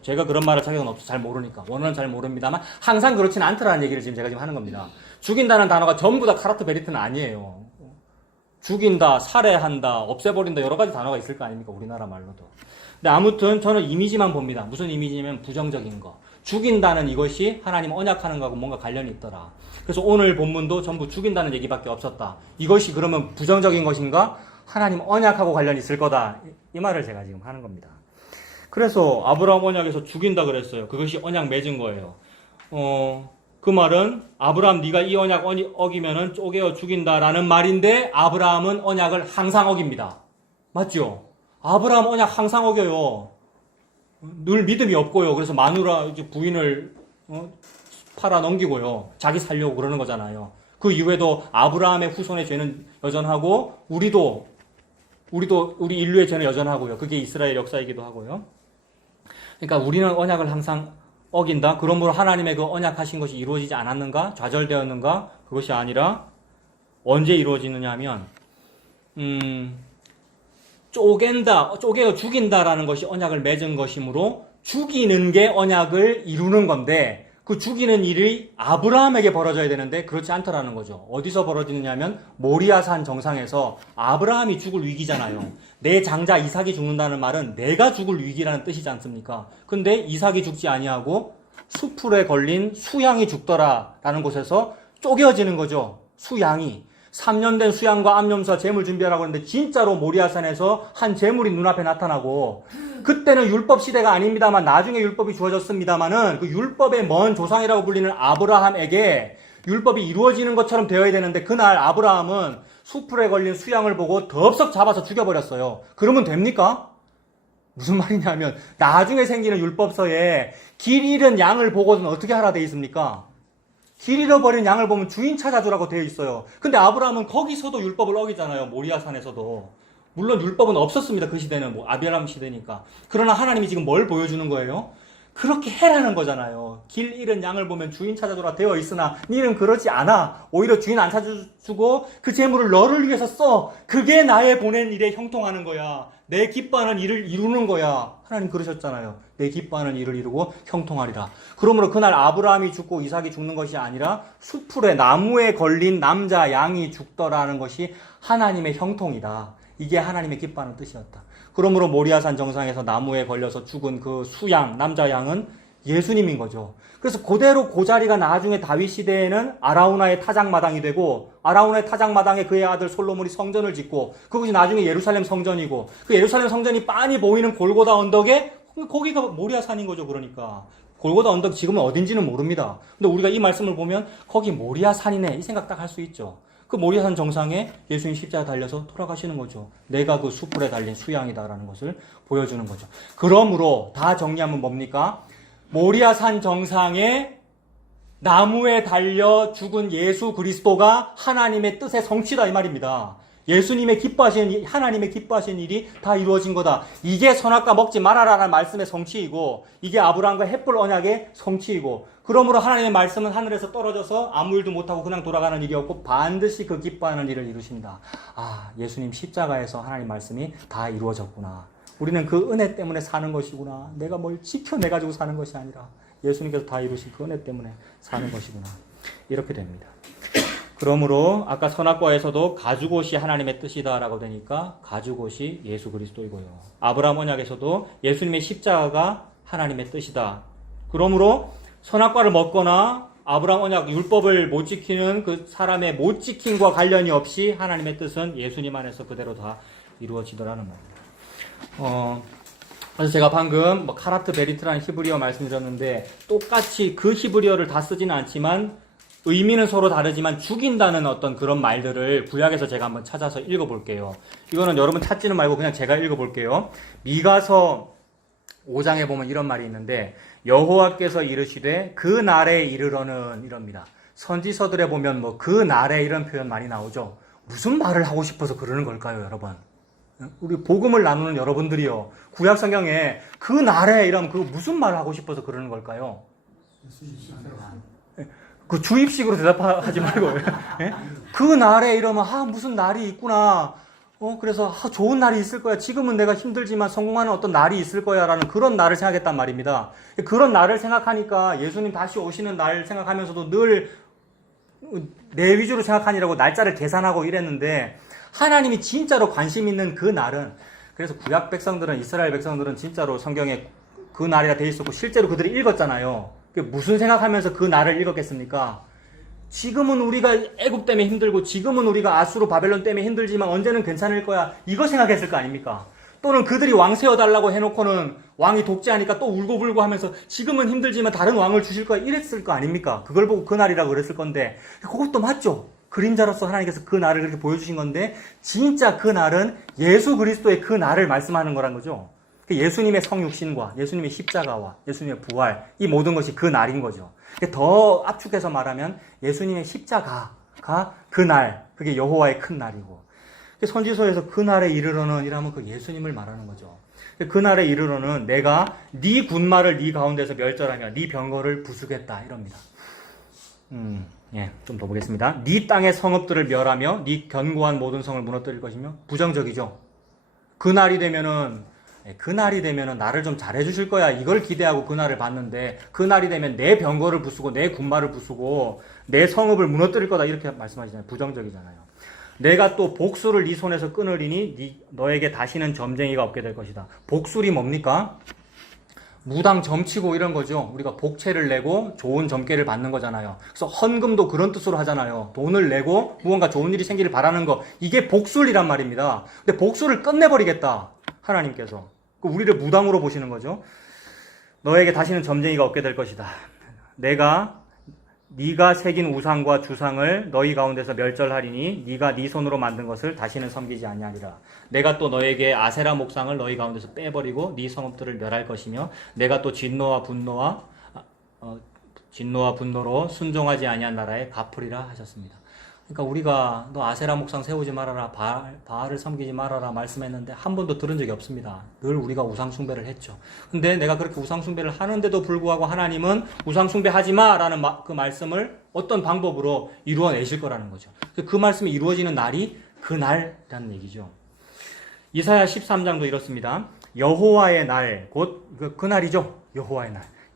제가 그런 말을 자격은 없어 잘 모르니까 원어는 잘 모릅니다만 항상 그렇지는 않더라는 얘기를 제가 지금 하는 겁니다. 죽인다는 단어가 전부 다 카라트 베리트는 아니에요. 죽인다, 살해한다, 없애버린다 여러 가지 단어가 있을 거 아닙니까? 우리나라 말로도. 근데 아무튼 저는 이미지만 봅니다. 무슨 이미지냐면 부정적인 거. 죽인다는 이것이 하나님 언약하는 거하고 뭔가 관련이 있더라. 그래서 오늘 본문도 전부 죽인다는 얘기밖에 없었다. 이것이 그러면 부정적인 것인가? 하나님 언약하고 관련이 있을 거다. 이 말을 제가 지금 하는 겁니다. 그래서 아브라함 언약에서 죽인다 그랬어요. 그것이 언약 맺은 거예요. 그 말은 아브라함 네가 이 언약 어기면은 쪼개어 죽인다라는 말인데 아브라함은 언약을 항상 어깁니다. 맞죠? 아브라함 언약 항상 어겨요. 늘 믿음이 없고요. 그래서 마누라 부인을 팔아 넘기고요. 자기 살려고 그러는 거잖아요. 그 이후에도 아브라함의 후손의 죄는 여전하고 우리 인류의 죄는 여전하고요. 그게 이스라엘 역사이기도 하고요. 그러니까 우리는 언약을 항상 어긴다. 그러므로 하나님의 그 언약하신 것이 이루어지지 않았는가? 좌절되었는가? 그것이 아니라 언제 이루어지느냐 하면 쪼개어 죽인다라는 것이 언약을 맺은 것이므로 죽이는 게 언약을 이루는 건데 그 죽이는 일이 아브라함에게 벌어져야 되는데 그렇지 않더라는 거죠. 어디서 벌어지느냐면 모리아산 정상에서 아브라함이 죽을 위기잖아요. 내 장자 이삭이 죽는다는 말은 내가 죽을 위기라는 뜻이지 않습니까? 근데 이삭이 죽지 아니하고 수풀에 걸린 수양이 죽더라라는 곳에서 쪼개어지는 거죠. 수양이. 3년 된 수양과 암염소와 제물 준비하라고 했는데 진짜로 모리아산에서 한 제물이 눈앞에 나타나고 그때는 율법 시대가 아닙니다만 나중에 율법이 주어졌습니다만은 그 율법의 먼 조상이라고 불리는 아브라함에게 율법이 이루어지는 것처럼 되어야 되는데 그날 아브라함은 수풀에 걸린 수양을 보고 덥석 잡아서 죽여버렸어요. 그러면 됩니까? 무슨 말이냐면 나중에 생기는 율법서에 길 잃은 양을 보고는 어떻게 하라 되어 있습니까? 길 잃어버린 양을 보면 주인 찾아주라고 되어 있어요. 근데 아브라함은 거기서도 율법을 어기잖아요. 모리아산에서도. 물론 율법은 없었습니다. 그 시대는 아비람 시대니까. 그러나 하나님이 지금 뭘 보여주는 거예요? 그렇게 해라는 거잖아요. 길 잃은 양을 보면 주인 찾아주라 되어 있으나 니는 그러지 않아. 오히려 주인 안 찾아주고 그 재물을 너를 위해서 써. 그게 나의 보낸 일에 형통하는 거야. 내 기뻐하는 일을 이루는 거야. 하나님 그러셨잖아요. 내 기뻐하는 일을 이루고 형통하리라. 그러므로 그날 아브라함이 죽고 이삭이 죽는 것이 아니라 수풀에 나무에 걸린 남자 양이 죽더라는 것이 하나님의 형통이다. 이게 하나님의 기뻐하는 뜻이었다. 그러므로 모리아산 정상에서 나무에 걸려서 죽은 그 수양, 남자 양은 예수님인 거죠. 그래서 그대로 그 자리가 나중에 다윗 시대에는 아라우나의 타작마당이 되고 아라우나의 타작마당에 그의 아들 솔로몬이 성전을 짓고 그것이 나중에 예루살렘 성전이고 그 예루살렘 성전이 빤히 보이는 골고다 언덕에 거기가 모리아산인 거죠. 그러니까 골고다 언덕 지금은 어딘지는 모릅니다. 근데 우리가 이 말씀을 보면 거기 모리아산이네 이 생각 딱 할 수 있죠. 그 모리아산 정상에 예수님 십자가 달려서 돌아가시는 거죠. 내가 그 숯불에 달린 수양이다라는 것을 보여주는 거죠. 그러므로 다 정리하면 뭡니까? 모리아산 정상에 나무에 달려 죽은 예수 그리스도가 하나님의 뜻의 성취다 이 말입니다. 예수님의 기뻐하시는 하나님의 기뻐하시는 일이 다 이루어진 거다. 이게 선악과 먹지 말아라라는 말씀의 성취이고 이게 아브라함과 헷불 언약의 성취이고 그러므로 하나님의 말씀은 하늘에서 떨어져서 아무 일도 못하고 그냥 돌아가는 일이었고 반드시 그 기뻐하는 일을 이루신다. 아, 예수님 십자가에서 하나님 말씀이 다 이루어졌구나. 우리는 그 은혜 때문에 사는 것이구나. 내가 뭘 지켜내가지고 사는 것이 아니라 예수님께서 다 이루신 그 은혜 때문에 사는 것이구나. 이렇게 됩니다. 그러므로 아까 선악과에서도 가죽옷이 하나님의 뜻이다라고 되니까 가죽옷이 예수 그리스도이고요. 아브라함 언약에서도 예수님의 십자가가 하나님의 뜻이다. 그러므로 선악과를 먹거나 아브라함 언약 율법을 못 지키는 그 사람의 못 지킴과 관련이 없이 하나님의 뜻은 예수님 안에서 그대로 다 이루어지더라는 말입니다. 그래서 제가 방금 뭐 카라트 베리트라는 히브리어 말씀드렸는데 똑같이 그 히브리어를 다 쓰지는 않지만 의미는 서로 다르지만 죽인다는 어떤 그런 말들을 구약에서 제가 한번 찾아서 읽어볼게요. 이거는 여러분 찾지는 말고 그냥 제가 읽어볼게요. 미가서 5장에 보면 이런 말이 있는데 여호와께서 이르시되 그 날에 이르러는 이럽니다. 선지서들에 보면 뭐 그 날에 이런 표현 많이 나오죠. 무슨 말을 하고 싶어서 그러는 걸까요, 여러분? 우리 복음을 나누는 여러분들이요. 구약 성경에 그 날에 이러면 그 무슨 말을 하고 싶어서 그러는 걸까요? 그 주입식으로 대답하지 말고 그 날에 이러면 무슨 날이 있구나. 그래서 좋은 날이 있을 거야. 지금은 내가 힘들지만 성공하는 어떤 날이 있을 거야라는 그런 날을 생각했단 말입니다. 그런 날을 생각하니까 예수님 다시 오시는 날 생각하면서도 늘 내 위주로 생각하니라고 날짜를 계산하고 이랬는데 하나님이 진짜로 관심 있는 그 날은 그래서 구약 백성들은 이스라엘 백성들은 진짜로 성경에 그 날이라 돼 있었고 실제로 그들이 읽었잖아요. 무슨 생각하면서 그 날을 읽었겠습니까? 지금은 우리가 애굽 때문에 힘들고 지금은 우리가 아수르 바벨론 때문에 힘들지만 언제는 괜찮을 거야. 이거 생각했을 거 아닙니까? 또는 그들이 왕 세워달라고 해놓고는 왕이 독재하니까 또 울고불고 하면서 지금은 힘들지만 다른 왕을 주실 거야. 이랬을 거 아닙니까? 그걸 보고 그 날이라고 그랬을 건데 그것도 맞죠. 그림자로서 하나님께서 그 날을 그렇게 보여주신 건데 진짜 그 날은 예수 그리스도의 그 날을 말씀하는 거란 거죠. 예수님의 성육신과 예수님의 십자가와 예수님의 부활 이 모든 것이 그 날인 거죠. 더 압축해서 말하면 예수님의 십자가가 그 날, 그게 여호와의 큰 날이고 선지서에서 그 날에 이르러는 이라면 그 예수님을 말하는 거죠. 그 날에 이르러는 내가 네 군마를 네 가운데서 멸절하며 네 병거를 부수겠다 이럽니다. 좀 더 보겠습니다. 네 땅의 성읍들을 멸하며 네 견고한 모든 성을 무너뜨릴 것이며 부정적이죠. 그 날이 되면은 나를 좀 잘해 주실 거야. 이걸 기대하고 그 날을 봤는데 그 날이 되면 내 병거를 부수고 내 군마를 부수고 내 성읍을 무너뜨릴 거다 이렇게 말씀하시잖아요. 부정적이잖아요. 내가 또 복술을 네 손에서 끊으리니 너에게 다시는 점쟁이가 없게 될 것이다. 복술이 뭡니까? 무당 점치고 이런 거죠. 우리가 복채를 내고 좋은 점괘를 받는 거잖아요. 그래서 헌금도 그런 뜻으로 하잖아요. 돈을 내고 무언가 좋은 일이 생기를 바라는 거. 이게 복술이란 말입니다. 근데 복술을 끝내버리겠다. 하나님께서. 우리를 무당으로 보시는 거죠. 너에게 다시는 점쟁이가 없게 될 것이다. 네가 새긴 우상과 주상을 너희 가운데서 멸절하리니 네가 네 손으로 만든 것을 다시는 섬기지 아니하리라. 내가 또 너에게 아세라 목상을 너희 가운데서 빼버리고 네 성읍들을 멸할 것이며 내가 또 진노와 분노로 순종하지 아니한 나라에 갚으리라 하셨습니다. 그러니까 우리가 너 아세라 목상 세우지 말아라, 바알을 섬기지 말아라 말씀했는데 한 번도 들은 적이 없습니다. 늘 우리가 우상 숭배를 했죠. 근데 내가 그렇게 우상 숭배를 하는데도 불구하고 하나님은 우상 숭배하지 마라는 그 말씀을 어떤 방법으로 이루어내실 거라는 거죠. 그 말씀이 이루어지는 날이 그 날이라는 얘기죠. 이사야 13장도 이렇습니다. 여호와의 날, 곧 그 날이죠.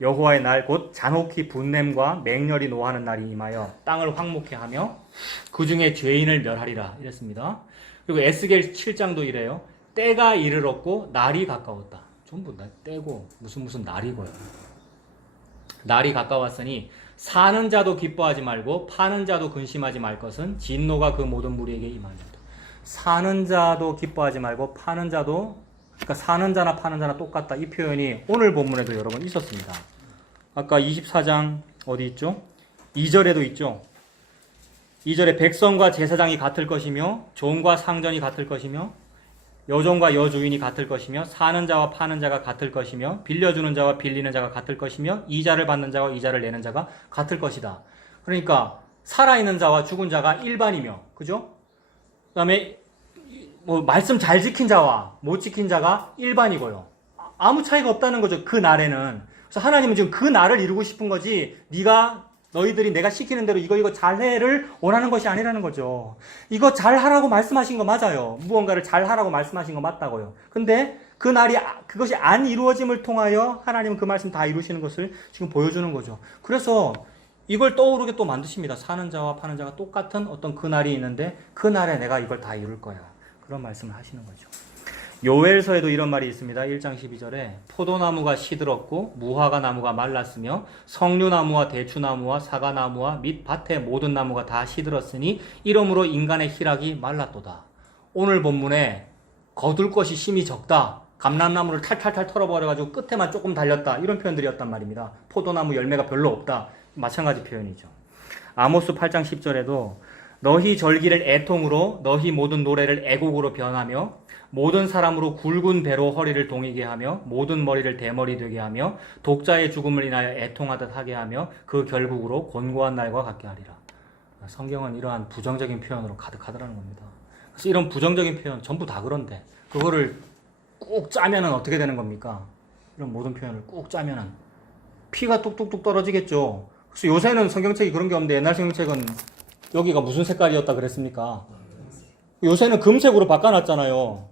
여호와의 날 곧 잔혹히 분냄과 맹렬히 노하는 날이 임하여 땅을 황무케 하며 그 중에 죄인을 멸하리라 이랬습니다. 그리고 에스겔 7장도 이래요. 때가 이르렀고 날이 가까웠다. 전부 때고 무슨 날이고요. 날이 가까웠으니 사는 자도 기뻐하지 말고 파는 자도 근심하지 말 것은 진노가 그 모든 무리에게 임하리라. 사는 자도 기뻐하지 말고 파는 자도, 그러니까 사는 자나 파는 자나 똑같다. 이 표현이 오늘 본문에도 여러 번 있었습니다. 아까 24장 어디 있죠? 2절에도 있죠. 2절에 백성과 제사장이 같을 것이며 종과 상전이 같을 것이며 여종과 여주인이 같을 것이며 사는 자와 파는 자가 같을 것이며 빌려주는 자와 빌리는 자가 같을 것이며 이자를 받는 자와 이자를 내는 자가 같을 것이다. 그러니까 살아있는 자와 죽은 자가 일반이며, 그죠? 그 다음에 말씀 잘 지킨 자와 못 지킨 자가 일반이고요. 아무 차이가 없다는 거죠. 그 날에는. 그래서 하나님은 지금 그 날을 이루고 싶은 거지 너희들이 내가 시키는 대로 이거 잘해를 원하는 것이 아니라는 거죠. 이거 잘하라고 말씀하신 거 맞아요. 무언가를 잘하라고 말씀하신 거 맞다고요. 근데 그것이 안 이루어짐을 통하여 하나님은 그 말씀 다 이루시는 것을 지금 보여주는 거죠. 그래서 이걸 떠오르게 또 만드십니다. 사는 자와 파는 자가 똑같은 어떤 그 날이 있는데 그 날에 내가 이걸 다 이룰 거야. 그런 말씀을 하시는 거죠. 요엘서에도 이런 말이 있습니다. 1장 12절에 포도나무가 시들었고 무화과 나무가 말랐으며 석류나무와 대추나무와 사과나무와 및 밭의 모든 나무가 다 시들었으니 이러므로 인간의 희락이 말랐도다. 오늘 본문에 거둘 것이 심히 적다. 감람나무를 탈탈탈 털어버려가지고 끝에만 조금 달렸다. 이런 표현들이었단 말입니다. 포도나무 열매가 별로 없다. 마찬가지 표현이죠. 아모스 8장 10절에도 너희 절기를 애통으로 너희 모든 노래를 애곡으로 변하며 모든 사람으로 굵은 배로 허리를 동이게 하며 모든 머리를 대머리 되게 하며 독자의 죽음을 인하여 애통하듯 하게 하며 그 결국으로 곤고한 날과 같게 하리라. 성경은 이러한 부정적인 표현으로 가득하더라는 겁니다. 그래서 이런 부정적인 표현 전부 다 그런데 그거를 꾹 짜면은 어떻게 되는 겁니까? 이런 모든 표현을 꾹 짜면은 피가 뚝뚝뚝 떨어지겠죠. 그래서 요새는 성경책이 그런 게 없는데 옛날 성경책은 여기가 무슨 색깔이었다 그랬습니까? 요새는 금색으로 바꿔놨잖아요.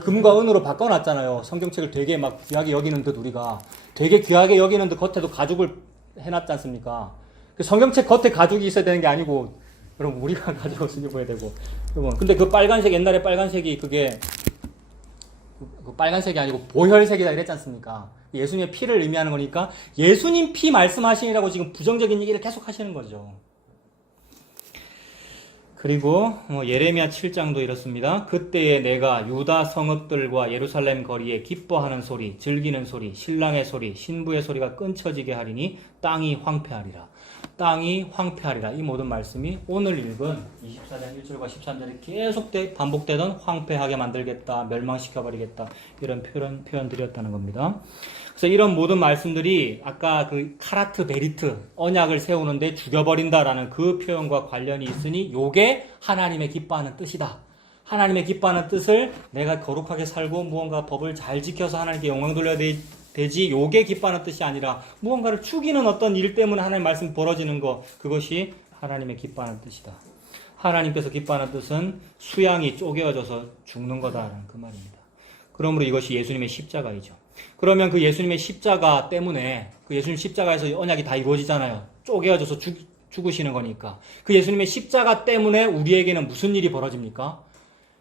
금과 은으로 바꿔놨잖아요. 성경책을 되게 막 귀하게 여기는 듯 우리가 되게 귀하게 여기는 듯 겉에도 가죽을 해놨지 않습니까? 성경책 겉에 가죽이 있어야 되는 게 아니고 여러분 우리가 가죽을 수집해야 되고 여러분 근데 그 빨간색 옛날에 빨간색이 그게 그 빨간색이 아니고 보혈색이다 이랬지 않습니까? 예수님의 피를 의미하는 거니까 예수님 피 말씀하시니라고 지금 부정적인 얘기를 계속 하시는 거죠. 그리고 예레미야 7장도 이렇습니다. 그때에 내가 유다 성읍들과 예루살렘 거리에 기뻐하는 소리, 즐기는 소리, 신랑의 소리, 신부의 소리가 끊쳐지게 하리니 땅이 황폐하리라. 땅이 황폐하리라. 이 모든 말씀이 오늘 읽은 24장 1절과 13절에 계속 반복되던 황폐하게 만들겠다, 멸망시켜버리겠다 이런 표현들이었다는 겁니다. 그래서 이런 모든 말씀들이 아까 그 카라트 베리트 언약을 세우는데 죽여버린다라는 그 표현과 관련이 있으니 요게 하나님의 기뻐하는 뜻이다. 하나님의 기뻐하는 뜻을 내가 거룩하게 살고 무언가 법을 잘 지켜서 하나님께 영광 돌려야 되지 요게 기뻐하는 뜻이 아니라 무언가를 죽이는 어떤 일 때문에 하나님의 말씀 벌어지는 것 그것이 하나님의 기뻐하는 뜻이다. 하나님께서 기뻐하는 뜻은 수양이 쪼개어져서 죽는 거다라는 그 말입니다. 그러므로 이것이 예수님의 십자가이죠. 그러면 그 예수님의 십자가 때문에 그 예수님 십자가에서 언약이 다 이루어지잖아요. 쪼개어져서 죽으시는 거니까. 그 예수님의 십자가 때문에 우리에게는 무슨 일이 벌어집니까?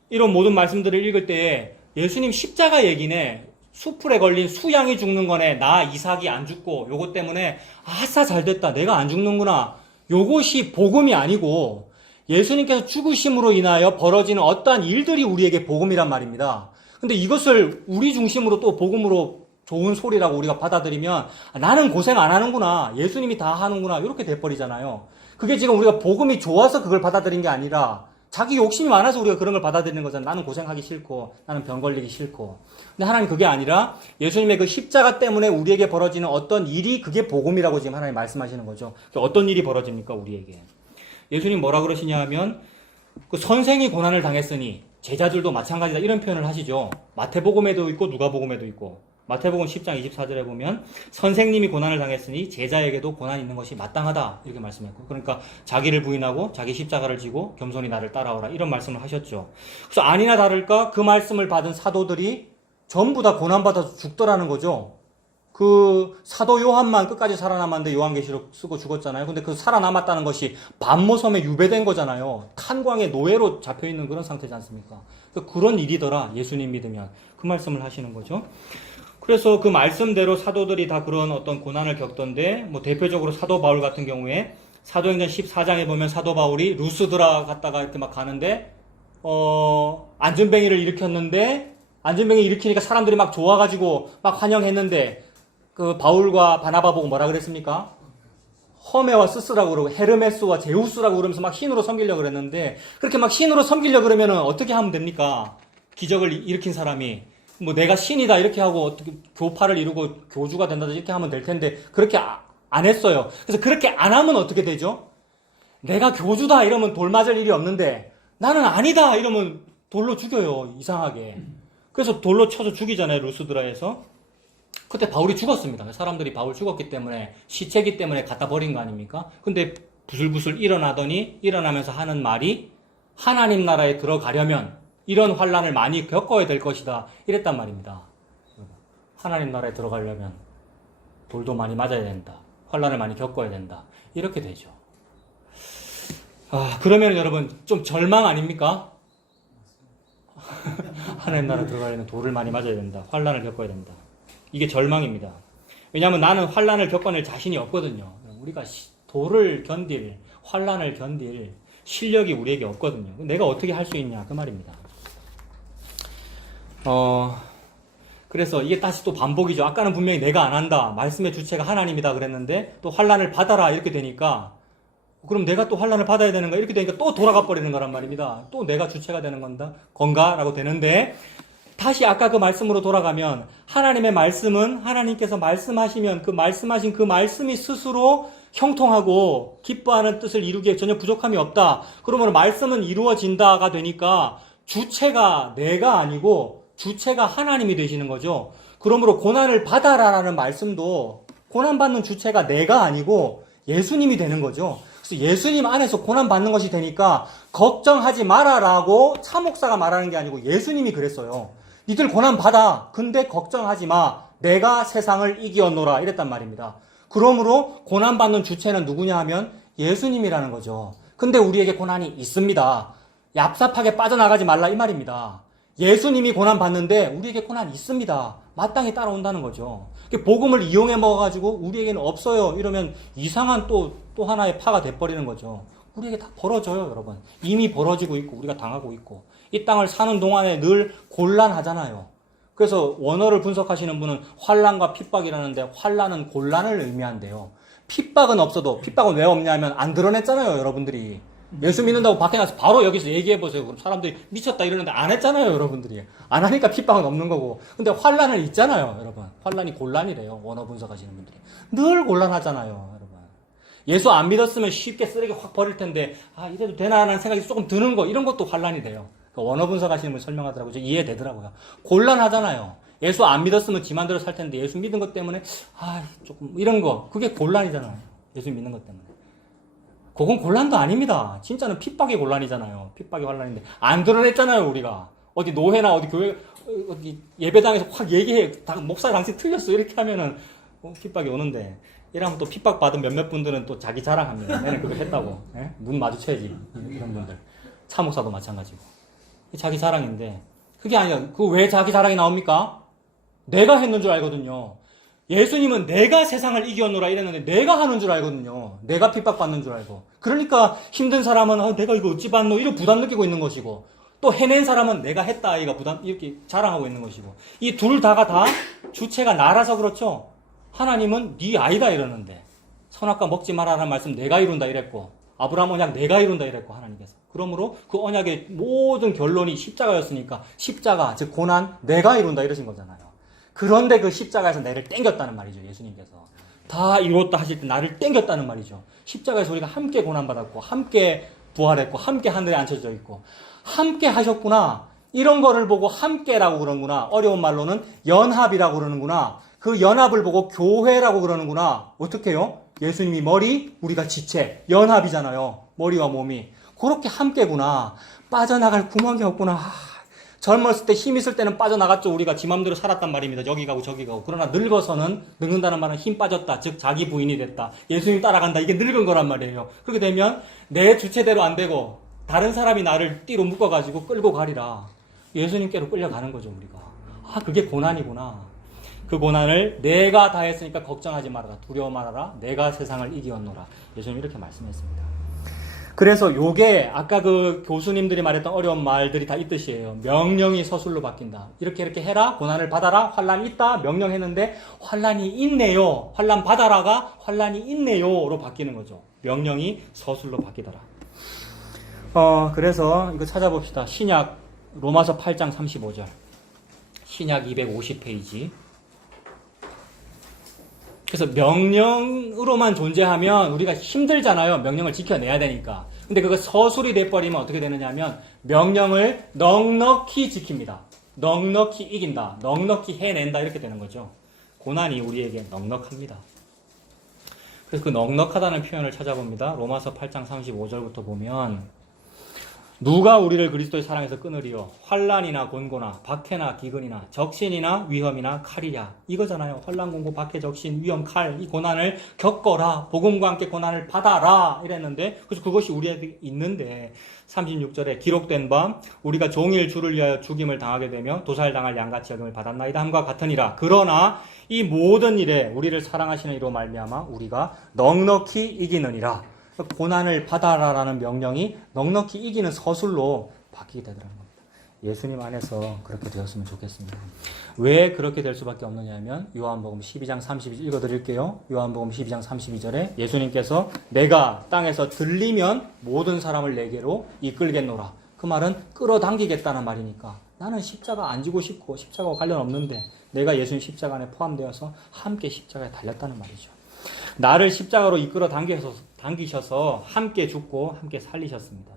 이런 모든 말씀들을 읽을 때에 예수님 십자가 얘기네. 수풀에 걸린 수양이 죽는 거네. 나 이삭이 안 죽고 요것 때문에 아싸 잘됐다. 내가 안 죽는구나. 요것이 복음이 아니고 예수님께서 죽으심으로 인하여 벌어지는 어떠한 일들이 우리에게 복음이란 말입니다. 근데 이것을 우리 중심으로 또 복음으로 좋은 소리라고 우리가 받아들이면 나는 고생 안 하는구나. 예수님이 다 하는구나. 이렇게 돼버리잖아요. 그게 지금 우리가 복음이 좋아서 그걸 받아들인 게 아니라 자기 욕심이 많아서 우리가 그런 걸 받아들이는 거잖아요. 나는 고생하기 싫고 나는 병 걸리기 싫고. 근데 하나님 그게 아니라 예수님의 그 십자가 때문에 우리에게 벌어지는 어떤 일이 그게 복음이라고 지금 하나님 말씀하시는 거죠. 어떤 일이 벌어집니까 우리에게. 예수님 뭐라 그러시냐 하면 그 선생이 고난을 당했으니 제자들도 마찬가지다 이런 표현을 하시죠. 마태복음에도 있고 누가복음에도 있고 마태복음 10장 24절에 보면 선생님이 고난을 당했으니 제자에게도 고난이 있는 것이 마땅하다 이렇게 말씀했고 그러니까 자기를 부인하고 자기 십자가를 지고 겸손히 나를 따라오라 이런 말씀을 하셨죠. 그래서 아니나 다를까 그 말씀을 받은 사도들이 전부 다 고난받아서 죽더라는 거죠. 그 사도 요한만 끝까지 살아남았는데 요한계시록 쓰고 죽었잖아요. 근데 그 살아남았다는 것이 반모섬에 유배된 거잖아요. 탄광의 노예로 잡혀있는 그런 상태지 않습니까? 그런 일이더라 예수님 믿으면 그 말씀을 하시는 거죠. 그래서 그 말씀대로 사도들이 다 그런 어떤 고난을 겪던데 뭐 대표적으로 사도 바울 같은 경우에 사도행전 14장에 보면 사도 바울이 루스드라 갔다가 이렇게 막 가는데 안전뱅이를 일으켰는데 안전뱅이 일으키니까 사람들이 막 좋아가지고 막 환영했는데 그 바울과 바나바 보고 뭐라 그랬습니까? 허메와 스스라고 그러고 헤르메스와 제우스라고 그러면서 막 신으로 섬기려고 그랬는데 그렇게 막 신으로 섬기려고 그러면은 어떻게 하면 됩니까? 기적을 일으킨 사람이 뭐 내가 신이다 이렇게 하고 어떻게 교파를 이루고 교주가 된다든지 이렇게 하면 될 텐데 그렇게 안 했어요. 그래서 그렇게 안 하면 어떻게 되죠? 내가 교주다 이러면 돌 맞을 일이 없는데 나는 아니다 이러면 돌로 죽여요. 이상하게. 그래서 돌로 쳐서 죽이잖아요. 루스드라에서. 그때 바울이 죽었습니다. 사람들이 바울 죽었기 때문에 시체기 때문에 갖다 버린 거 아닙니까? 근데 부슬부슬 일어나면서 하는 말이 하나님 나라에 들어가려면 이런 환란을 많이 겪어야 될 것이다. 이랬단 말입니다. 하나님 나라에 들어가려면 돌도 많이 맞아야 된다. 환란을 많이 겪어야 된다. 이렇게 되죠. 그러면 여러분 좀 절망 아닙니까? 하나님 나라에 들어가려면 돌을 많이 맞아야 된다. 환란을 겪어야 된다. 이게 절망입니다. 왜냐하면 나는 환란을 겪어낼 자신이 없거든요. 우리가 돌을 견딜, 환란을 견딜 실력이 우리에게 없거든요. 내가 어떻게 할 수 있냐 그 말입니다. 그래서 이게 다시 또 반복이죠. 아까는 분명히 내가 안 한다. 말씀의 주체가 하나님이다 그랬는데 또 환난을 받아라 이렇게 되니까 그럼 내가 또 환난을 받아야 되는가? 이렇게 되니까 또 돌아가 버리는 거란 말입니다. 또 내가 주체가 되는 건가? 라고 되는데 다시 아까 그 말씀으로 돌아가면 하나님의 말씀은 하나님께서 말씀하시면 그 말씀하신 그 말씀이 스스로 형통하고 기뻐하는 뜻을 이루기에 전혀 부족함이 없다. 그러면 말씀은 이루어진다가 되니까 주체가 내가 아니고 주체가 하나님이 되시는 거죠. 그러므로 고난을 받아라라는 말씀도 고난받는 주체가 내가 아니고 예수님이 되는 거죠. 그래서 예수님 안에서 고난받는 것이 되니까 걱정하지 마라라고 차목사가 말하는 게 아니고 예수님이 그랬어요. 니들 고난받아. 근데 걱정하지 마. 내가 세상을 이기었노라. 이랬단 말입니다. 그러므로 고난받는 주체는 누구냐 하면 예수님이라는 거죠. 근데 우리에게 고난이 있습니다. 얍삽하게 빠져나가지 말라 이 말입니다. 예수님이 고난받는데 우리에게 고난이 있습니다. 마땅히 따라온다는 거죠. 복음을 이용해 먹어가지고 우리에게는 없어요. 이러면 이상한 또 하나의 파가 돼버리는 거죠. 우리에게 다 벌어져요, 여러분. 이미 벌어지고 있고 우리가 당하고 있고 이 땅을 사는 동안에 늘 곤란하잖아요. 그래서 원어를 분석하시는 분은 환난과 핍박이라는데 환난은 곤란을 의미한대요. 핍박은 없어도 핍박은 왜 없냐면 안 드러냈잖아요, 여러분들이. 예수 믿는다고 밖에 나서 바로 여기서 얘기해보세요. 그럼 사람들이 미쳤다 이러는데 안 했잖아요, 여러분들이. 안 하니까 핍박은 없는 거고. 근데 환란은 있잖아요, 여러분. 환란이 곤란이래요, 원어 분석하시는 분들이. 늘 곤란하잖아요, 여러분. 예수 안 믿었으면 쉽게 쓰레기 확 버릴 텐데, 이래도 되나라는 생각이 조금 드는 거, 이런 것도 환란이 돼요. 원어 분석하시는 분이 설명하더라고요. 이해되더라고요. 곤란하잖아요. 예수 안 믿었으면 지 맘대로 살 텐데, 예수 믿은 것 때문에, 조금, 이런 거. 그게 곤란이잖아요. 예수 믿는 것 때문에. 그건 곤란도 아닙니다. 진짜는 핍박이 곤란이잖아요. 핍박이 환란인데 안 드러냈잖아요, 우리가. 어디 노회나 어디 교회 어디 예배당에서 확 얘기해. 목사 당신 틀렸어. 이렇게 하면은 핍박이 오는데 이러면 또 핍박 받은 몇몇 분들은 또 자기 자랑합니다. 내는 그거 했다고. 예? 눈 마주쳐야지. 이런 분들. 차 목사도 마찬가지고. 자기 자랑인데 그게 아니야. 그 왜 자기 자랑이 나옵니까? 내가 했는 줄 알거든요. 예수님은 내가 세상을 이겨노라 이랬는데 내가 하는 줄 알거든요. 내가 핍박받는 줄 알고. 그러니까 힘든 사람은 내가 이거 어찌 받노? 이런 부담 느끼고 있는 것이고 또 해낸 사람은 내가 했다 아이가 부담 이렇게 자랑하고 있는 것이고 이 둘 다가 다 주체가 나라서 그렇죠. 하나님은 네 아이다 이러는데 선악과 먹지 마라라는 말씀 내가 이룬다 이랬고 아브라함 언약 내가 이룬다 이랬고 하나님께서. 그러므로 그 언약의 모든 결론이 십자가였으니까 십자가 즉 고난 내가 이룬다 이러신 거잖아요. 그런데 그 십자가에서 나를 땡겼다는 말이죠. 예수님께서. 다 이뤘다 하실 때 나를 땡겼다는 말이죠. 십자가에서 우리가 함께 고난받았고 함께 부활했고 함께 하늘에 앉혀져 있고 함께 하셨구나. 이런 거를 보고 함께라고 그러는구나. 어려운 말로는 연합이라고 그러는구나. 그 연합을 보고 교회라고 그러는구나. 어떻게 해요? 예수님이 머리, 우리가 지체. 연합이잖아요. 머리와 몸이. 그렇게 함께구나. 빠져나갈 구멍이 없구나. 젊었을 때 힘 있을 때는 빠져나갔죠. 우리가 지 맘대로 살았단 말입니다. 여기 가고 저기 가고. 그러나 늙어서는 늙는다는 말은 힘 빠졌다. 즉 자기 부인이 됐다. 예수님 따라간다. 이게 늙은 거란 말이에요. 그렇게 되면 내 주체대로 안 되고 다른 사람이 나를 띠로 묶어가지고 끌고 가리라. 예수님께로 끌려가는 거죠. 우리가. 그게 고난이구나. 그 고난을 내가 다 했으니까 걱정하지 말아라. 두려워 말아라. 내가 세상을 이기었노라. 예수님 이렇게 말씀했습니다. 그래서 요게 아까 그 교수님들이 말했던 어려운 말들이 다 이 뜻이에요. 명령이 서술로 바뀐다. 이렇게 해라. 고난을 받아라. 환란이 있다. 명령했는데 환란이 있네요. 환란 받아라가 환란이 있네요로 바뀌는 거죠. 명령이 서술로 바뀌더라. 그래서 이거 찾아봅시다. 신약 로마서 8장 35절. 신약 250페이지. 그래서 명령으로만 존재하면 우리가 힘들잖아요. 명령을 지켜내야 되니까. 근데 그거 서술이 돼버리면 어떻게 되느냐 하면 명령을 넉넉히 지킵니다. 넉넉히 이긴다. 넉넉히 해낸다. 이렇게 되는 거죠. 고난이 우리에게 넉넉합니다. 그래서 그 넉넉하다는 표현을 찾아봅니다. 로마서 8장 35절부터 보면 누가 우리를 그리스도의 사랑에서 끊으리요? 환난이나 곤고나 박해나 기근이나 적신이나 위험이나 칼이랴. 이거잖아요. 환난, 곤고, 박해, 적신, 위험, 칼. 이 고난을 겪어라. 복음과 함께 고난을 받아라. 이랬는데 그래서 그것이 우리에게 있는데 36절에 기록된 바 우리가 종일 주를 위하여 죽임을 당하게 되며 도살당할 양같이 여김을 받았나이다 함과 같으니라. 그러나 이 모든 일에 우리를 사랑하시는 이로 말미암아 우리가 넉넉히 이기느니라. 고난을 받아라라는 명령이 넉넉히 이기는 서술로 바뀌게 되더라는 겁니다. 예수님 안에서 그렇게 되었으면 좋겠습니다. 왜 그렇게 될 수밖에 없느냐면 요한복음 12장 32절 읽어드릴게요. 요한복음 12장 32절에 예수님께서 내가 땅에서 들리면 모든 사람을 내게로 이끌겠노라. 그 말은 끌어당기겠다는 말이니까 나는 십자가 안 지고 싶고 십자가와 관련 없는데 내가 예수님 십자가 안에 포함되어서 함께 십자가에 달렸다는 말이죠. 나를 십자가로 이끌어 당기셔서 함께 죽고 함께 살리셨습니다.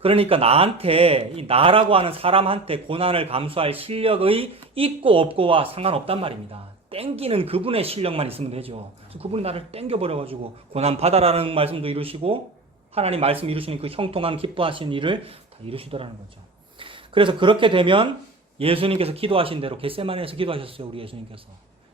그러니까 나한테, 이 나라고 하는 사람한테 고난을 감수할 실력의 있고 없고와 상관없단 말입니다. 땡기는 그분의 실력만 있으면 되죠. 그분이 나를 땡겨버려가지고 고난 받아라는 말씀도 이루시고 하나님 말씀 이루시는 그 형통한 기뻐하신 일을 다 이루시더라는 거죠. 그래서 그렇게 되면 예수님께서 기도하신 대로 겟세마네에서 기도하셨어요. 우리 예수님께서.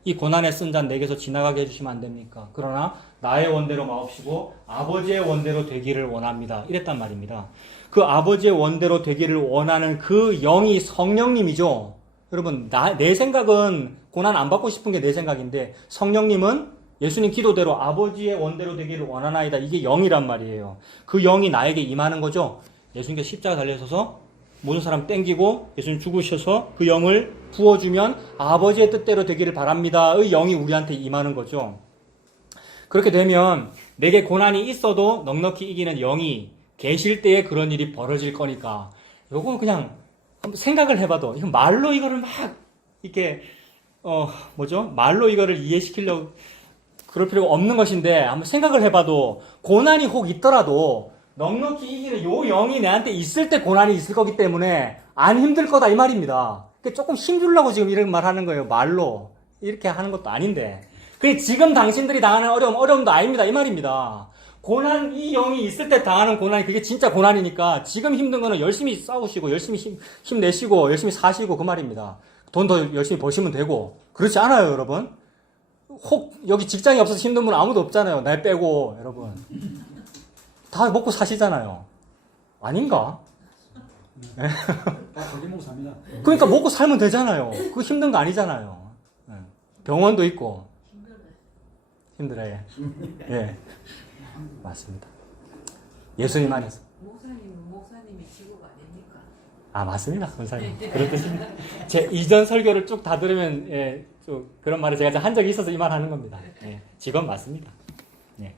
이 고난의 쓴 잔 내게서 지나가게 해주시면 안 됩니까? 그러나 나의 원대로 마옵시고 아버지의 원대로 되기를 원합니다. 이랬단 말입니다. 그 아버지의 원대로 되기를 원하는 그 영이 성령님이죠. 여러분, 내 생각은 고난 안 받고 싶은 게 내 생각인데 성령님은 예수님 기도대로 아버지의 원대로 되기를 원하나이다. 이게 영이란 말이에요. 그 영이 나에게 임하는 거죠. 예수님께서 십자가 달려서서 모든 사람 땡기고 예수님 죽으셔서 그 영을 부어주면 아버지의 뜻대로 되기를 바랍니다의 영이 우리한테 임하는 거죠. 그렇게 되면 내게 고난이 있어도 넉넉히 이기는 영이 계실 때에 그런 일이 벌어질 거니까 요거는 그냥 한번 생각을 해봐도 이건 말로 이거를 막 이렇게 말로 이거를 이해시키려고 그럴 필요가 없는 것인데 한번 생각을 해봐도 고난이 혹 있더라도 넉넉히 이기는 요 영이 내한테 있을 때 고난이 있을 거기 때문에 안 힘들 거다 이 말입니다. 조금 힘주려고 지금 이런 말 하는 거예요. 말로 이렇게 하는 것도 아닌데 그게 지금 당신들이 당하는 어려움도 아닙니다 이 말입니다. 고난, 이 영이 있을 때 당하는 고난이 그게 진짜 고난이니까 지금 힘든 거는 열심히 싸우시고 열심히 힘내시고 열심히 사시고 그 말입니다. 돈 더 열심히 버시면 되고 그렇지 않아요 여러분? 혹 여기 직장이 없어서 힘든 분 아무도 없잖아요. 날 빼고 여러분 다 먹고 사시잖아요. 아닌가? 다 거기 먹고 삽니다. 그러니까 먹고 살면 되잖아요. 그거 힘든 거 아니잖아요. 병원도 있고 힘들어요. 예. 맞습니다. 예수님 안에서. 목사님이 지구가 아닙니까? 아, 맞습니다. 권사님. 그런 뜻입니다. 제 이전 설교를 쭉 다 들으면, 예, 좀 그런 말을 제가 한 적이 있어서 이 말 하는 겁니다. 예, 직원 맞습니다. 예.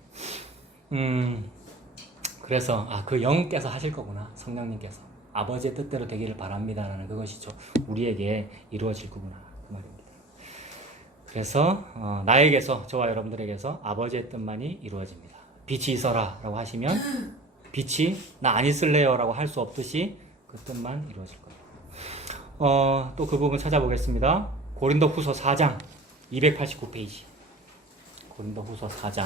그래서, 그 영께서 하실 거구나. 성령님께서. 아버지의 뜻대로 되기를 바랍니다라는 그것이 우리에게 이루어질 거구나. 그 말입니다. 그래서, 나에게서, 저와 여러분들에게서 아버지의 뜻만이 이루어집니다. 빛이 있어라 라고 하시면 빛이 나 안 있을래요 라고 할 수 없듯이 그 뜻만 이루어질 거예요. 또 그 부분 찾아보겠습니다. 고린도 후서 4장 289페이지 고린도 후서 4장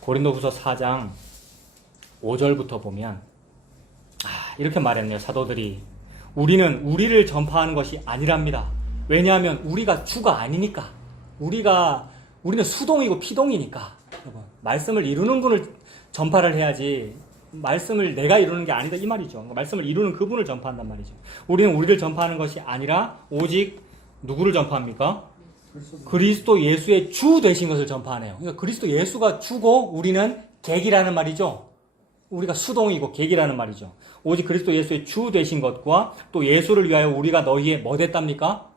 고린도 후서 4장 5절부터 보면 이렇게 말했네요. 사도들이 우리는 우리를 전파하는 것이 아니랍니다. 왜냐하면 우리가 주가 아니니까. 우리는 수동이고 피동이니까. 여러분, 말씀을 이루는 분을 전파를 해야지 말씀을 내가 이루는 게 아니다 이 말이죠. 말씀을 이루는 그분을 전파한단 말이죠. 우리는 우리를 전파하는 것이 아니라 오직 누구를 전파합니까? 그리스도 예수의 주 되신 것을 전파하네요. 그러니까 그리스도 예수가 주고 우리는 객이라는 말이죠. 우리가 수동이고 객이라는 말이죠. 오직 그리스도 예수의 주 되신 것과 또 예수를 위하여 우리가 너희의 뭐 됐답니까?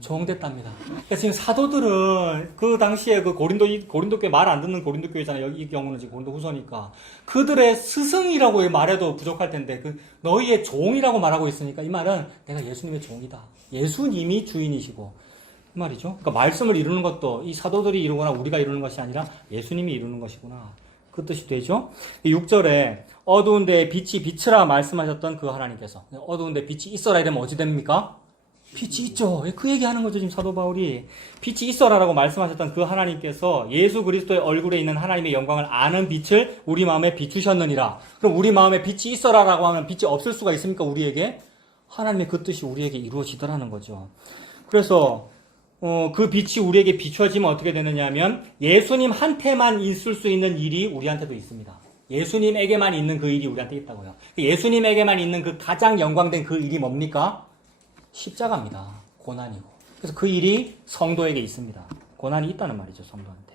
종됐답니다. 그러니까 지금 사도들은 그 당시에 그 고린도 교회 말 안 듣는 고린도 교회잖아요. 여기 이 경우는 지금 고린도 후서니까 그들의 스승이라고 말해도 부족할 텐데 그 너희의 종이라고 말하고 있으니까 이 말은 내가 예수님의 종이다. 예수님이 주인이시고 그 말이죠. 그러니까 말씀을 이루는 것도 이 사도들이 이루거나 우리가 이루는 것이 아니라 예수님이 이루는 것이구나. 그 뜻이 되죠. 6절에 어두운 데에 빛이 비치라 말씀하셨던 그 하나님께서 어두운 데 빛이 있어라 이러면 어찌 됩니까? 빛이 있죠. 그 얘기하는 거죠. 지금 사도 바울이 빛이 있어라라고 말씀하셨던 그 하나님께서 예수 그리스도의 얼굴에 있는 하나님의 영광을 아는 빛을 우리 마음에 비추셨느니라. 그럼 우리 마음에 빛이 있어라라고 하면 빛이 없을 수가 있습니까? 우리에게 하나님의 그 뜻이 우리에게 이루어지더라는 거죠. 그래서 그 빛이 우리에게 비춰지면 어떻게 되느냐 하면 예수님한테만 있을 수 있는 일이 우리한테도 있습니다. 예수님에게만 있는 그 일이 우리한테 있다고요. 예수님에게만 있는 그 가장 영광된 그 일이 뭡니까? 십자가입니다. 고난이고. 그래서 그 일이 성도에게 있습니다. 고난이 있다는 말이죠, 성도한테.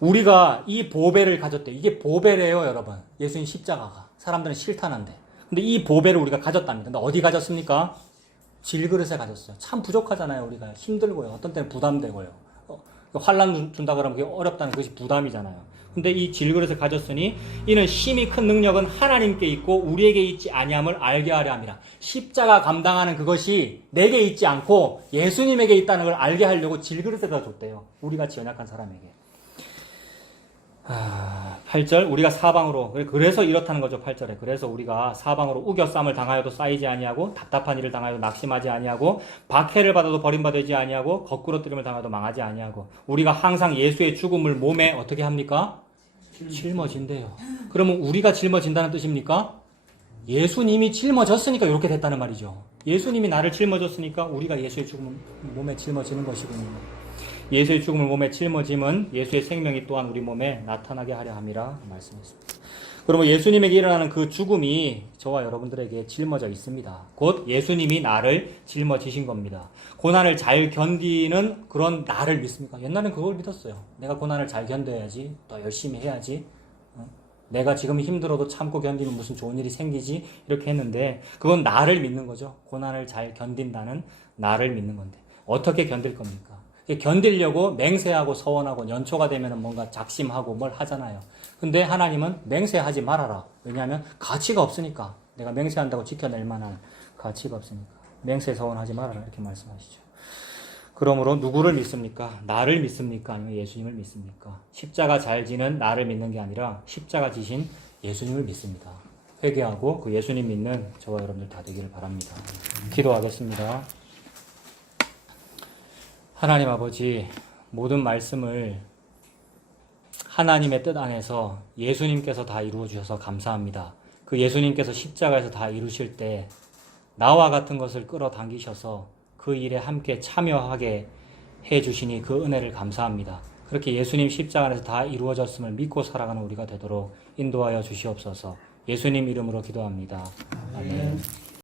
우리가 이 보배를 가졌대. 이게 보배래요, 여러분. 예수님 십자가가. 사람들은 싫다는데. 근데 이 보배를 우리가 가졌답니다. 근데 어디 가졌습니까? 질그릇에 가졌어요. 참 부족하잖아요, 우리가. 힘들고요. 어떤 때는 부담되고요. 환란 준다 그러면 그게 어렵다는 것이 부담이잖아요. 근데 이 질그릇을 가졌으니 이는 심히 큰 능력은 하나님께 있고 우리에게 있지 아니함을 알게 하려 함이라. 십자가 감당하는 그것이 내게 있지 않고 예수님에게 있다는 걸 알게 하려고 질그릇에다 줬대요. 우리같이 연약한 사람에게. 8절 우리가 사방으로 그래서 이렇다는 거죠. 8절에 그래서 우리가 사방으로 우겨쌈을 당하여도 쌓이지 아니하고 답답한 일을 당하여도 낙심하지 아니하고 박해를 받아도 버림받지 아니하고 거꾸로뜨림을 당하여도 망하지 아니하고 우리가 항상 예수의 죽음을 몸에 어떻게 합니까? 짊어진대요. 그러면 우리가 짊어진다는 뜻입니까? 예수님이 짊어졌으니까 이렇게 됐다는 말이죠. 예수님이 나를 짊어졌으니까 우리가 예수의 죽음을 몸에 짊어지는 것이군요. 예수의 죽음을 몸에 짊어짐은 예수의 생명이 또한 우리 몸에 나타나게 하려 함이라 말씀했습니다. 그러면 예수님에게 일어나는 그 죽음이 저와 여러분들에게 짊어져 있습니다. 곧 예수님이 나를 짊어지신 겁니다. 고난을 잘 견디는 그런 나를 믿습니까? 옛날엔 그걸 믿었어요. 내가 고난을 잘 견뎌야지, 더 열심히 해야지, 내가 지금 힘들어도 참고 견디면 무슨 좋은 일이 생기지, 이렇게 했는데 그건 나를 믿는 거죠. 고난을 잘 견딘다는 나를 믿는 건데 어떻게 견딜 겁니까? 견디려고 맹세하고 서원하고 연초가 되면 뭔가 작심하고 뭘 하잖아요. 근데 하나님은 맹세하지 말아라. 왜냐하면 가치가 없으니까. 내가 맹세한다고 지켜낼 만한 가치가 없으니까. 맹세 서원하지 말아라. 이렇게 말씀하시죠. 그러므로 누구를 믿습니까? 나를 믿습니까? 아니면 예수님을 믿습니까? 십자가 잘 지는 나를 믿는 게 아니라 십자가 지신 예수님을 믿습니다. 회개하고 그 예수님 믿는 저와 여러분들 다 되기를 바랍니다. 기도하겠습니다. 하나님 아버지, 모든 말씀을 하나님의 뜻 안에서 예수님께서 다 이루어 주셔서 감사합니다. 그 예수님께서 십자가에서 다 이루실 때 나와 같은 것을 끌어당기셔서 그 일에 함께 참여하게 해주시니 그 은혜를 감사합니다. 그렇게 예수님 십자가 안에서 다 이루어졌음을 믿고 살아가는 우리가 되도록 인도하여 주시옵소서. 예수님 이름으로 기도합니다. 아멘.